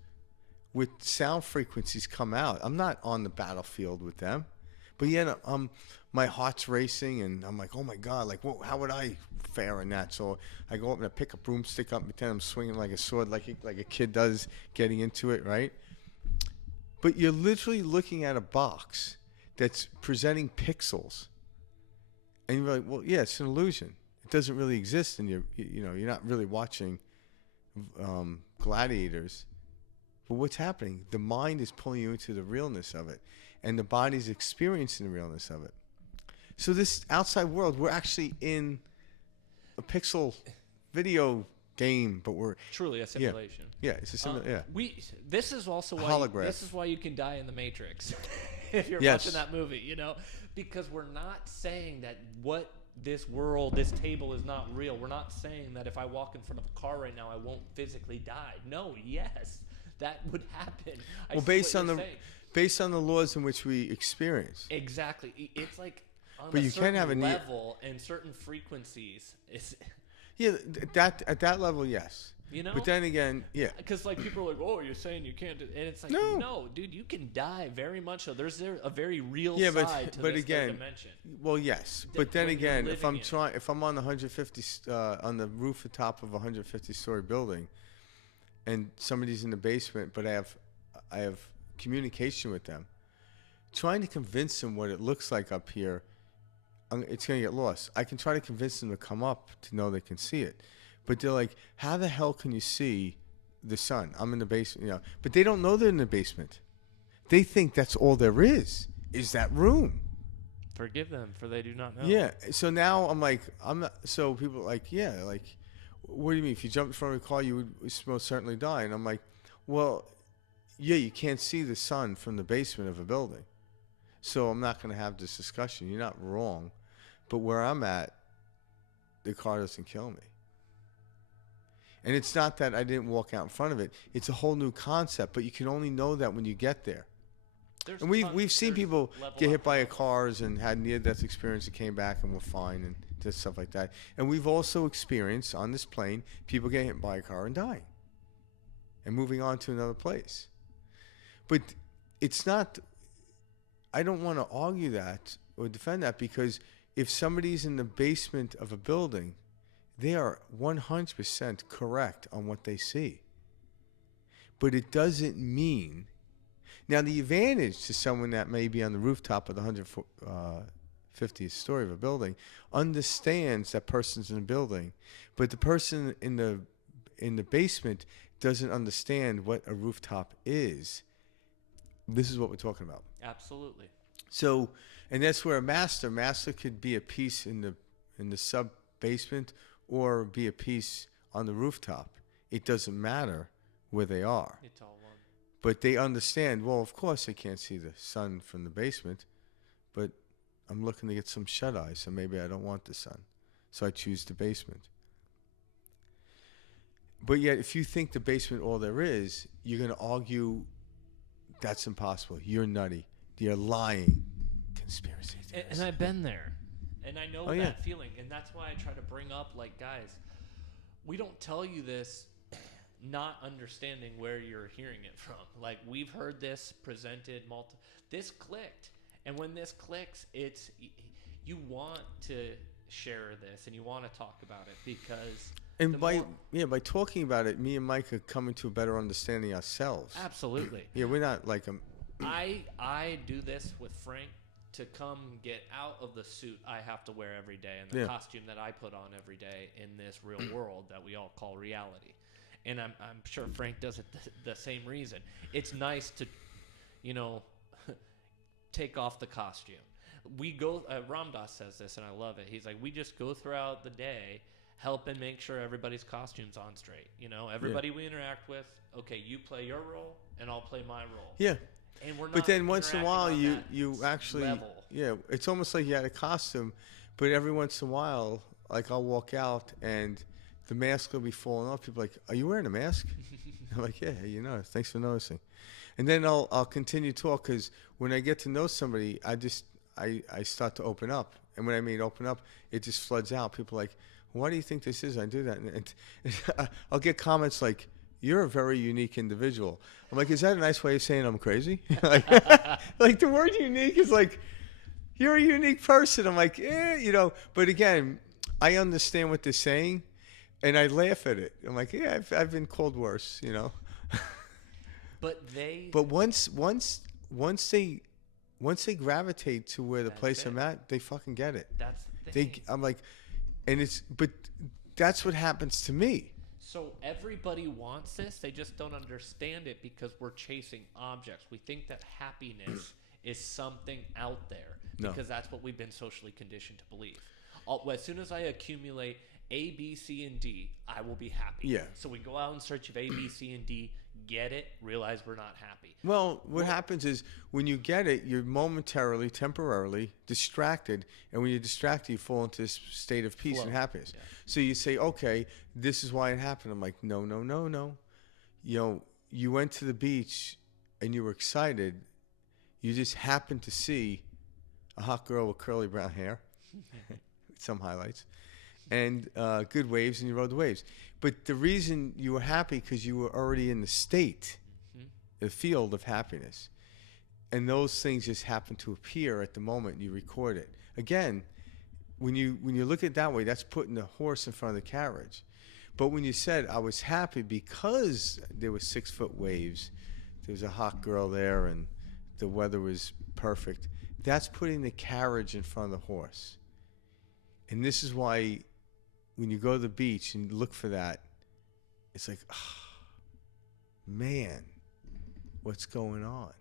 with sound frequencies come out. I'm not on the battlefield with them. But yet my heart's racing and I'm like, oh my God, like how would I fare in that? So I go up and I pick a broomstick up and pretend I'm swinging like a sword like a kid does getting into it, right? But you're literally looking at a box that's presenting pixels. And you're like, well, yeah, it's an illusion. It doesn't really exist, and you're not really watching gladiators. But what's happening? The mind is pulling you into the realness of it. and the body's experiencing the realness of it. So this outside world, we're actually in a pixel video game, but we're Truly a simulation. yeah, it's a similar This is also why Holograph. this is why you can die in the Matrix if you're Yes. watching that movie, you know, because we're not saying that what this world, this table is not real. We're not saying that if I walk in front of a car right now, I won't physically die. No, yes, that would happen. well based on the laws in which we experience. Exactly. It's like on But a you certain can have a level and certain frequencies. It's, Yeah, that at that level, yes. you know. But then again, yeah. Because like people are like, oh, you're saying you can't do, and it's like, No. no, dude, you can die very much so. There's a very real Yeah, side to but this again, dimension. Well, yes, That but then when you're again, if living if I'm on the 150 on the rooftop of a 150-story building, and somebody's in the basement, but I have communication with them, trying to convince them what it looks like up here, it's gonna get lost. I can try to convince them to come up to know they can see it, but they're like, how the hell can you see the sun? I'm in the basement, you know, but they don't know they're in the basement. They think that's all there is that room. Forgive them, for they do not know. Yeah. So now I'm like, I'm not. So people are like, yeah, like, what do you mean? If you jumped in front of a car, you would most certainly die. And I'm like, well, yeah, you can't see the sun from the basement of a building. So I'm not going to have this discussion. You're not wrong. But where I'm at, the car doesn't kill me. And it's not that I didn't walk out in front of it. It's a whole new concept, but you can only know that when you get there. There's And we've seen there's people level get hit up by level. cars and had near-death experience and came back and were fine and did stuff like that. And we've also experienced on this plane people getting hit by a car and dying and moving on to another place. But it's not. I don't want to argue that or defend that, because if somebody's in the basement of a building, they are 100% correct on what they see. But it doesn't mean. Now, the advantage to someone that may be on the rooftop of the 150th story of a building understands that person's in the building, but the person in the basement doesn't understand what a rooftop is. This is what we're talking about. Absolutely. So, and that's where a master could be a piece in the sub basement or be a piece on the rooftop. It doesn't matter where they are. It's all one. But they understand, well, of course I can't see the sun from the basement, but I'm looking to get some shut-eye, so maybe I don't want the sun. So I choose the basement. But yet, if you think the basement all there is, you're going to argue that's impossible. You're nutty. You're lying. Conspiracy theories. And I've been there. And I know Oh, that yeah. feeling. And that's why I try to bring up, like, guys, we don't tell you this not understanding where you're hearing it from. Like, we've heard this presented this clicked. And when this clicks, it's you want to share this and you want to talk about it, because And by talking about it, me and Mike are coming to a better understanding ourselves. absolutely. Yeah, we're not like I do this with Frank to come get out of the suit I have to wear every day and the Yeah. costume that I put on every day in this real world that we all call reality. And I'm sure Frank does it the same reason. It's nice to, take off the costume. We go, Ramdas says this, and I love it. He's like, we just go throughout the day, helping make sure everybody's costume's on straight. Everybody we interact with, okay, you play your role, and I'll play my role. yeah. And we're not But then once in a while, interacting on you that actually level. it's almost like you had a costume, but every once in a while, like I'll walk out and the mask will be falling off. People are like, are you wearing a mask? I'm like, yeah, thanks for noticing. And then I'll continue to talk, because when I get to know somebody, I start to open up. And when I mean open up, it just floods out. People are like, why do you think this is? I do that. And I'll get comments like, you're a very unique individual. I'm like, is that a nice way of saying I'm crazy? like the word unique is like, you're a unique person. I'm like, but again, I understand what they're saying and I laugh at it. I'm like, yeah, I've been called worse, But once they gravitate to where the That's place it. I'm at, they fucking get it. That's the thing. I'm like, but that's what happens to me. So everybody wants this. They just don't understand it because we're chasing objects. We think that happiness is something out there, No. because that's what we've been socially conditioned to believe. As soon as I accumulate A, B, C, and D, I will be happy. Yeah. So we go out in search of A, B, C, and D, get it, realize we're not happy. Well, what happens is when you get it, you're momentarily, temporarily distracted. And when you're distracted, you fall into this state of peace Flow. and happiness. Yeah. So you say, okay, this is why it happened. I'm like, no, no, no, no. You know, you went to the beach and you were excited. You just happened to see a hot girl with curly brown hair, some highlights, and good waves, and you rode the waves. But the reason you were happy because you were already in the state, the field of happiness. And those things just happen to appear at the moment you record it. Again, when you look at it that way, that's putting the horse in front of the carriage. But when you said, I was happy because there were 6-foot waves, there was a hot girl there, and the weather was perfect, that's putting the carriage in front of the horse. And this is why when you go to the beach and look for that, it's like, man, what's going on?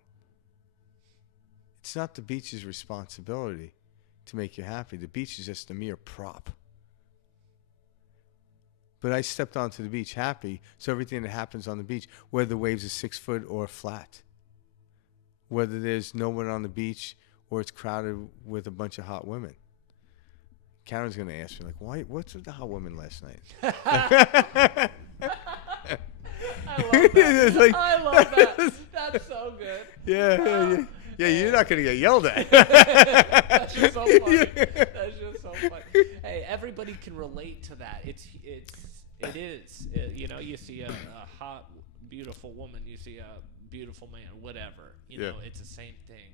It's not the beach's responsibility to make you happy. The beach is just a mere prop. But I stepped onto the beach happy, so everything that happens on the beach, whether the waves are 6 foot or flat, whether there's no one on the beach or it's crowded with a bunch of hot women. Karen's going to ask me, like, why? What's with the hot women last night? I love that. Like, I love that. That's so good. Yeah. You're not going to get yelled at. That's just so funny. That's just so funny. Hey, everybody can relate to that. It is. You know, you see a hot, beautiful woman. You see a beautiful man. Whatever. You know, it's the same thing.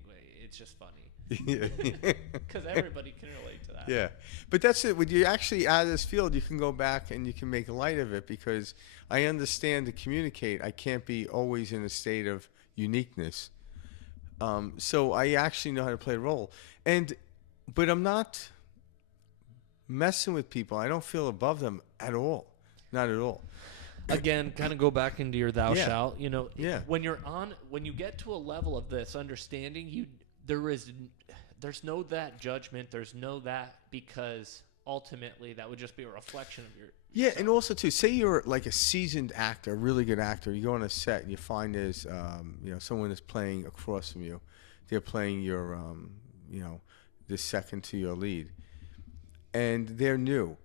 It's just funny. Because everybody can relate to that. Yeah, but that's it. When you're actually out of this field, you can go back and you can make light of it, because I understand to communicate. I can't be always in a state of uniqueness. So I actually know how to play a role. But I'm not messing with people. I don't feel above them at all. Not at all. Again, kind of go back into your thou shalt. You know, Yeah. when you get to a level of this understanding, there's no that judgment. There's no that, because ultimately that would just be a reflection of your. Yeah, and also too, say you're like a seasoned actor, a really good actor. You go on a set and you find there's, someone is playing across from you. They're playing your, the second to your lead, and they're new.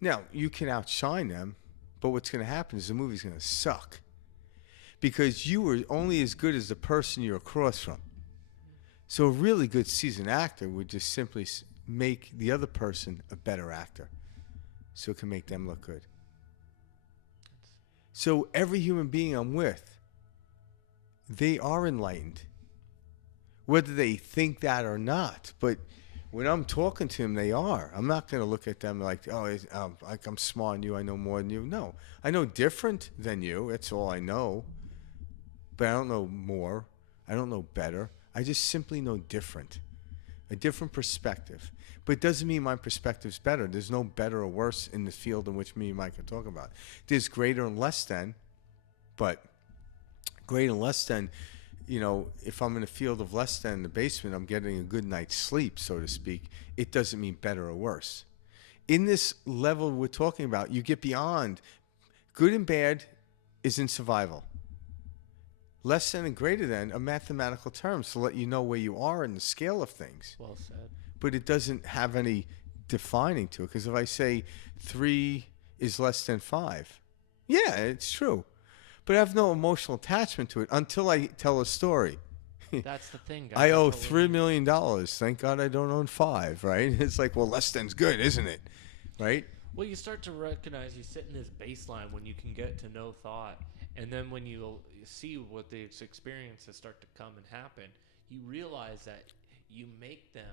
Now you can outshine them, but what's going to happen is the movie's going to suck, because you were only as good as the person you're across from. So a really good seasoned actor would just simply make the other person a better actor, so it can make them look good. So every human being I'm with, they are enlightened, whether they think that or not. But when I'm talking to them, they are. I'm not going to look at them like, like I'm smarter than you, I know more than you. No, I know different than you. That's all I know. But I don't know more. I don't know better. I just simply know different, a different perspective. But it doesn't mean my perspective's better. There's no better or worse in the field in which me and Mike are talking about. There's greater and less than, but greater and less than, if I'm in a field of less than in the basement, I'm getting a good night's sleep, so to speak. It doesn't mean better or worse. In this level we're talking about, you get beyond. Good and bad is in survival. Less than and greater than are mathematical terms to let you know where you are in the scale of things. Well said. But it doesn't have any defining to it. Because if I say 3 is less than 5, yeah, it's true. But I have no emotional attachment to it until I tell a story. That's the thing, guys. I owe $3 million. Thank God I don't own 5, right? It's like, well, less than's good, isn't it? Right? Well, you start to recognize you sit in this baseline when you can get to no thought. And then when you see what these experiences start to come and happen, you realize that you make them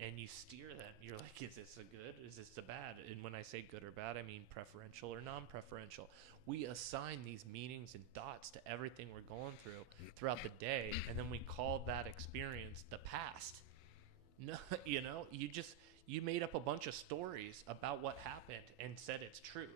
and you steer them. You're like, is this a good? Is this a bad? And when I say good or bad, I mean preferential or non-preferential. We assign these meanings and dots to everything we're going through throughout the day, and then we call that experience the past. No, you made up a bunch of stories about what happened and said it's truth.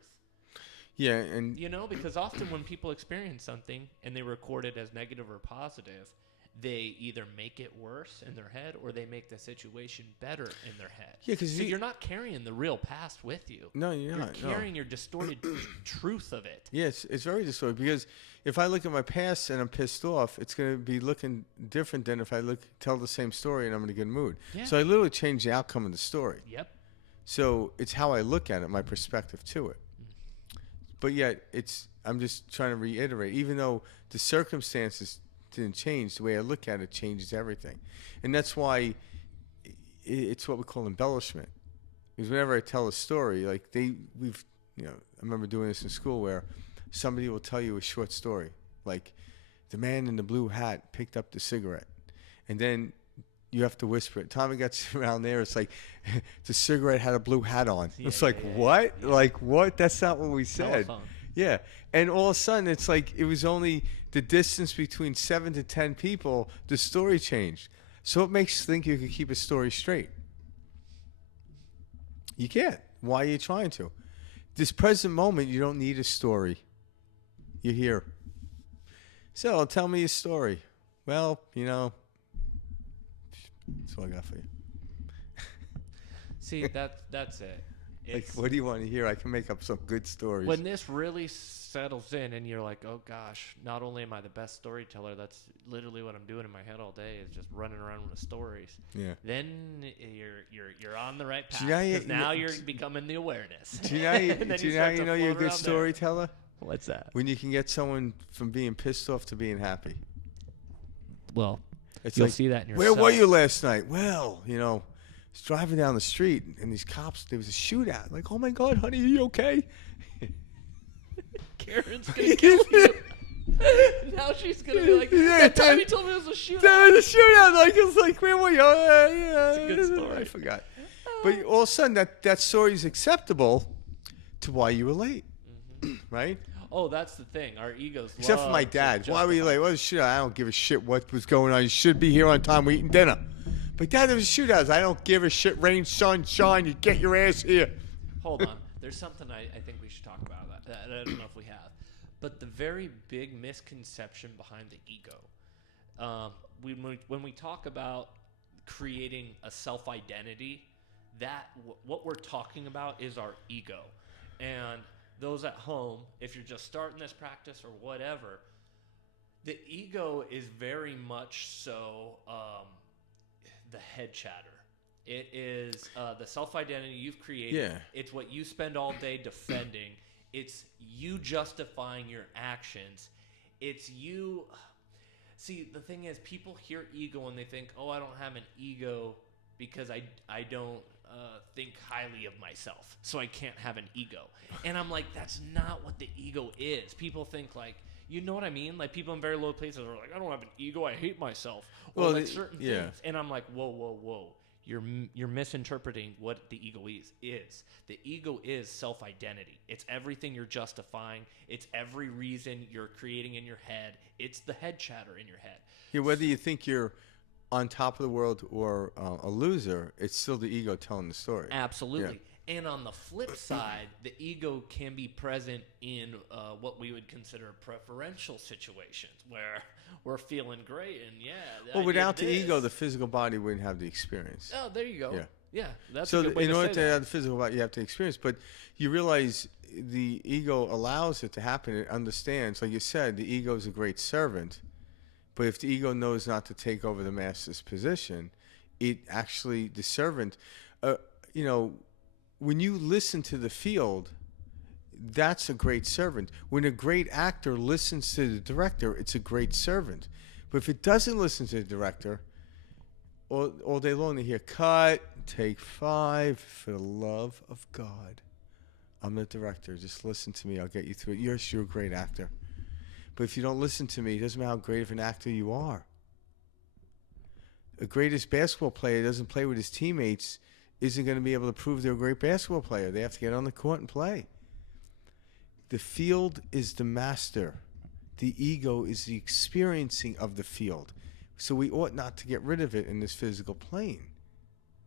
Yeah, and because often when people experience something and they record it as negative or positive, they either make it worse in their head or they make the situation better in their head. Yeah, 'cause so you- you're not carrying the real past with you. No, you're not. You're carrying your distorted truth of it. Yeah, it's very distorted because if I look at my past and I'm pissed off, it's going to be looking different than if I tell the same story and I'm in a good mood. Yeah. So I literally change the outcome of the story. Yep. So it's how I look at it, my perspective to it. But yet, I'm just trying to reiterate, even though the circumstances didn't change, the way I look at it changes everything. And that's why it's what we call embellishment. Because whenever I tell a story, like I remember doing this in school where somebody will tell you a short story, like the man in the blue hat picked up the cigarette, and then you have to whisper it. Tommy gets around there. It's like the cigarette had a blue hat on. Yeah, it's like, yeah, what? yeah. Like, what? That's not what we said. Telephone. Yeah. And all of a sudden, it's like it was only the distance between 7 to 10 people, the story changed. So it makes you think you could keep a story straight. You can't. Why are you trying to? This present moment, you don't need a story. You're here. So tell me a story. Well, that's all I got for you. See, that's it. Like, what do you want to hear? I can make up some good stories. When this really settles in and you're like, oh gosh, not only am I the best storyteller, that's literally what I'm doing in my head all day is just running around with stories. Yeah. Then you're on the right path. Do you know how you- 'cause now you're becoming the awareness. Do you know how you, And then do you know, start to you're a float good around there. storyteller? What's that? When you can get someone from being pissed off to being happy. Well, It's you'll like, see that in where yourself. were you last night? Well, I was driving down the street and these cops, there was a shootout. Like, oh my God, honey, are you okay? Karen's gonna kill you. Now she's gonna be like, that time you told me it was a shootout. There was a shootout. Like, it's like, where were you? Yeah, It's a good story. I forgot. But all of a sudden, that story is acceptable to why you were late, right? Oh, that's the thing. Our egos. Except for my love to dad. Why were you justify- late? What was shootout? I don't give a shit what was going on. You should be here on time. We're eating dinner. But Dad, there was shootouts. I don't give a shit. Rain, sun, shine. You get your ass here. Hold on. There's something I think we should talk about that I don't know if we have. But the very big misconception behind the ego. When we talk about creating a self-identity, what we're talking about is our ego. And those at home, if you're just starting this practice or whatever, the ego is very much so the head chatter. It is the self-identity you've created. Yeah. It's what you spend all day defending. It's you justifying your actions. It's you. See, the thing is, people hear ego and they think, oh, I don't have an ego because I don't think highly of myself, so I can't have an ego. And I'm like, that's not what the ego is. People think like, you know what I mean? Like people in very low places are like, I don't have an ego, I hate myself. Or Well, like certain yeah. things. And I'm like, whoa. You're misinterpreting what the ego is. The ego is self-identity. It's everything you're justifying. It's every reason you're creating in your head. It's the head chatter in your head. Yeah, whether you think you're on top of the world or a loser, it's still the ego telling the story. Absolutely. And on the flip side, the ego can be present in what we would consider preferential situations where we're feeling great and Well, I without did the ego, this. the physical body wouldn't have the experience. Oh, there you go. Yeah. Yeah, that's So a good way in to order say to that. have the physical body, you have to experience. But you realize the ego allows it to happen. It understands. Like you said, the ego is a great servant. But if the ego knows not to take over the master's position, it actually, the servant, when you listen to the field, that's a great servant. When a great actor listens to the director, it's a great servant. But if it doesn't listen to the director, all day long they hear, cut, take 5, for the love of God. I'm the director. Just listen to me. I'll get you through it. Yes, you're a great actor. But if you don't listen to me, it doesn't matter how great of an actor you are. A greatest basketball player doesn't play with his teammates, isn't going to be able to prove they're a great basketball player. They have to get on the court and play. The field is the master. The ego is the experiencing of the field. So we ought not to get rid of it in this physical plane.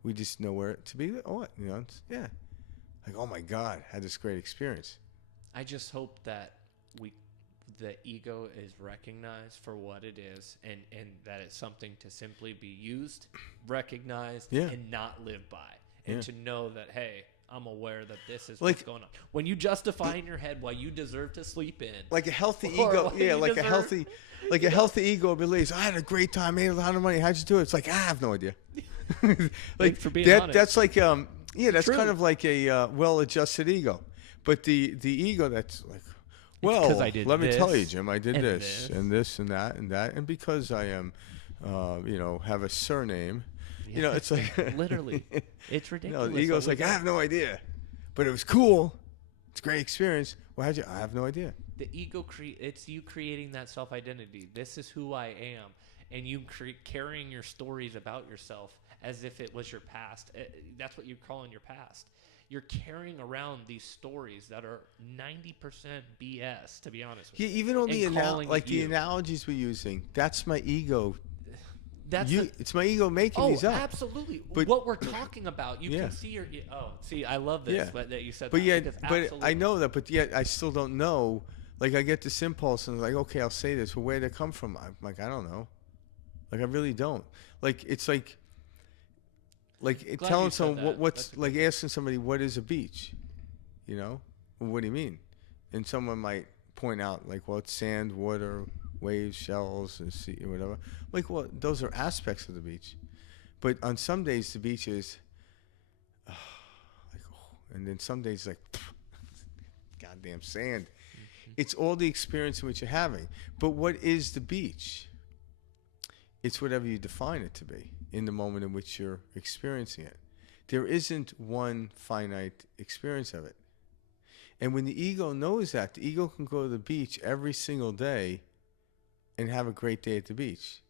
We just know where to be. Yeah. Like, oh my God, had this great experience. I just hope that we the ego is recognized for what it is, and that it's something to simply be used, recognized, Yeah. and not live by. And Yeah. to know that, hey, I'm aware that this is Like- what's going on. When you justify in your head why you deserve to sleep in, Like a healthy Or ego, what yeah, you like a deserve. healthy, like a healthy ego believes. I had a great time, made a lot of money. How'd you do it? It's like I have no idea. Like Thanks for being that. honest. That's like yeah, that's True. kind of like a well-adjusted ego. But the ego that's like, well, 'cause I did let me tell you, this Jim, I did and this this. and this and that and that, and because I am, have a surname, it's like literally, it's ridiculous. the ego's like, I have no idea, but it was cool. It's a great experience. Well, how'd you? I have no idea. The ego it's you creating that self-identity. This is who I am, and you carrying your stories about yourself as if it was your past. That's what you're calling your past. You're carrying around these stories that are 90% BS, to be honest with Yeah, you. even all the and calling it the you. analogies we're using, that's my ego. That's It's my ego making these up. absolutely. But- what we're talking about, you Yeah. can see your. See, I love this Yeah. but that you said. But that, yet, because but I absolutely. know that, but yet I still don't know. Like I get this impulse and like, okay, I'll say this. Well, where did it come from? I'm like, I don't know. Like I really don't. Like it's like Glad telling you said someone that. what's That's- like asking somebody what is a beach, Well, what do you mean? And someone might point out like, well, it's sand, water, waves, shells, and sea, or whatever. Like, well, those are aspects of the beach. But on some days the beach is and then some days like goddamn sand. It's all the experience in which you're having. But what is the beach? It's whatever you define it to be in the moment in which you're experiencing it. There isn't one finite experience of it. And when the ego knows that, the ego can go to the beach every single day and have a great day at the beach.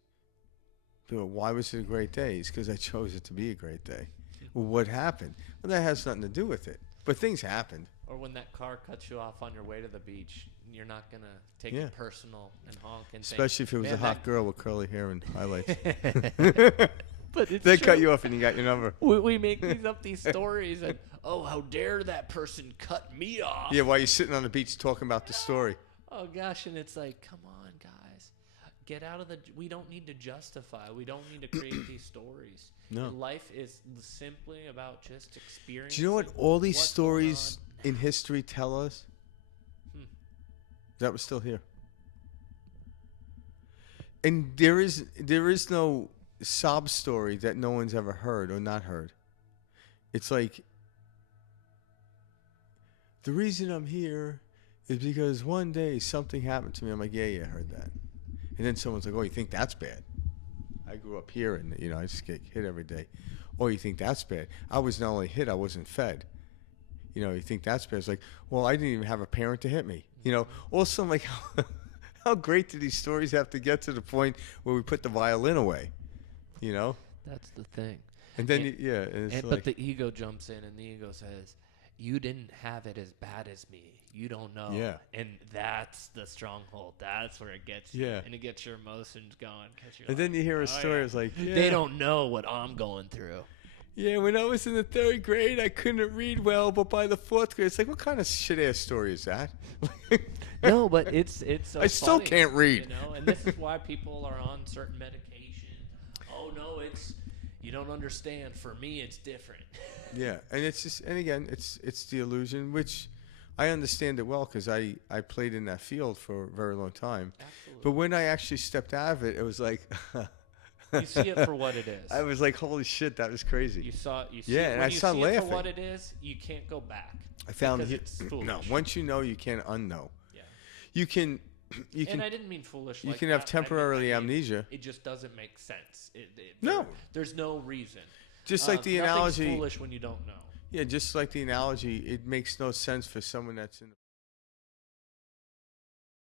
People, why was it a great day? It's because I chose it to be a great day. Well, what happened? Well, that has nothing to do with it. But things happened. Or when that car cuts you off on your way to the beach, you're not gonna take Yeah. it personal and honk and Especially if it was "Man, a hot girl with curly hair and highlights. But it's They true. cut you off and you got your number. We make these stories and how dare that person cut me off? Yeah, while you're sitting on the beach talking about the story. Oh gosh, and it's like, come on, guys, get out of the. We don't need to justify. We don't need to create these stories. No. Life is simply about just experiencing. Do you know what all these what's stories going in history tell us? That was still here. And there is no sob story that no one's ever heard or not heard. It's like, the reason I'm here is because one day something happened to me. I'm like, yeah, I heard that. And then someone's like, oh, you think that's bad? I grew up here and, I just get hit every day. Oh, you think that's bad? I was not only hit, I wasn't fed. You think that's bad. It's like, well, I didn't even have a parent to hit me. Also, I'm like, how great do these stories have to get to the point where we put the violin away? That's the thing. And then, And- it's like, But the ego jumps in and the ego says, you didn't have it as bad as me. You don't know. Yeah. And that's the stronghold. That's where it gets you. Yeah. And it gets your emotions going. 'Cause you're and like, then you hear a "Oh, story. yeah. It's like, yeah, They don't know what I'm going through. Yeah, when I was in the 3rd grade, I couldn't read well, but by the 4th grade, it's like, what kind of shit ass story is that? No, but it's so I still funny, can't read. And this is why people are on certain medication. Oh no, you don't understand. For me, it's different. Yeah, and it's just, and again, it's the illusion, which I understand it well because I played in that field for a very long time. Absolutely. But when I actually stepped out of it, it was like, You see it for what it is. I was like, holy shit, that was crazy. You see Yeah, it, and when I you started see it laughing. for what it is, you can't go back. I found because it. it's foolish. No, once you know, you can't unknow. Yeah. You can, And I didn't mean foolish. you like can have that. I mean- temporarily amnesia. It just doesn't make sense. No. There's no reason. Just like the Nothing's analogy. foolish when you don't know. Yeah, just like the analogy, it makes no sense for someone that's in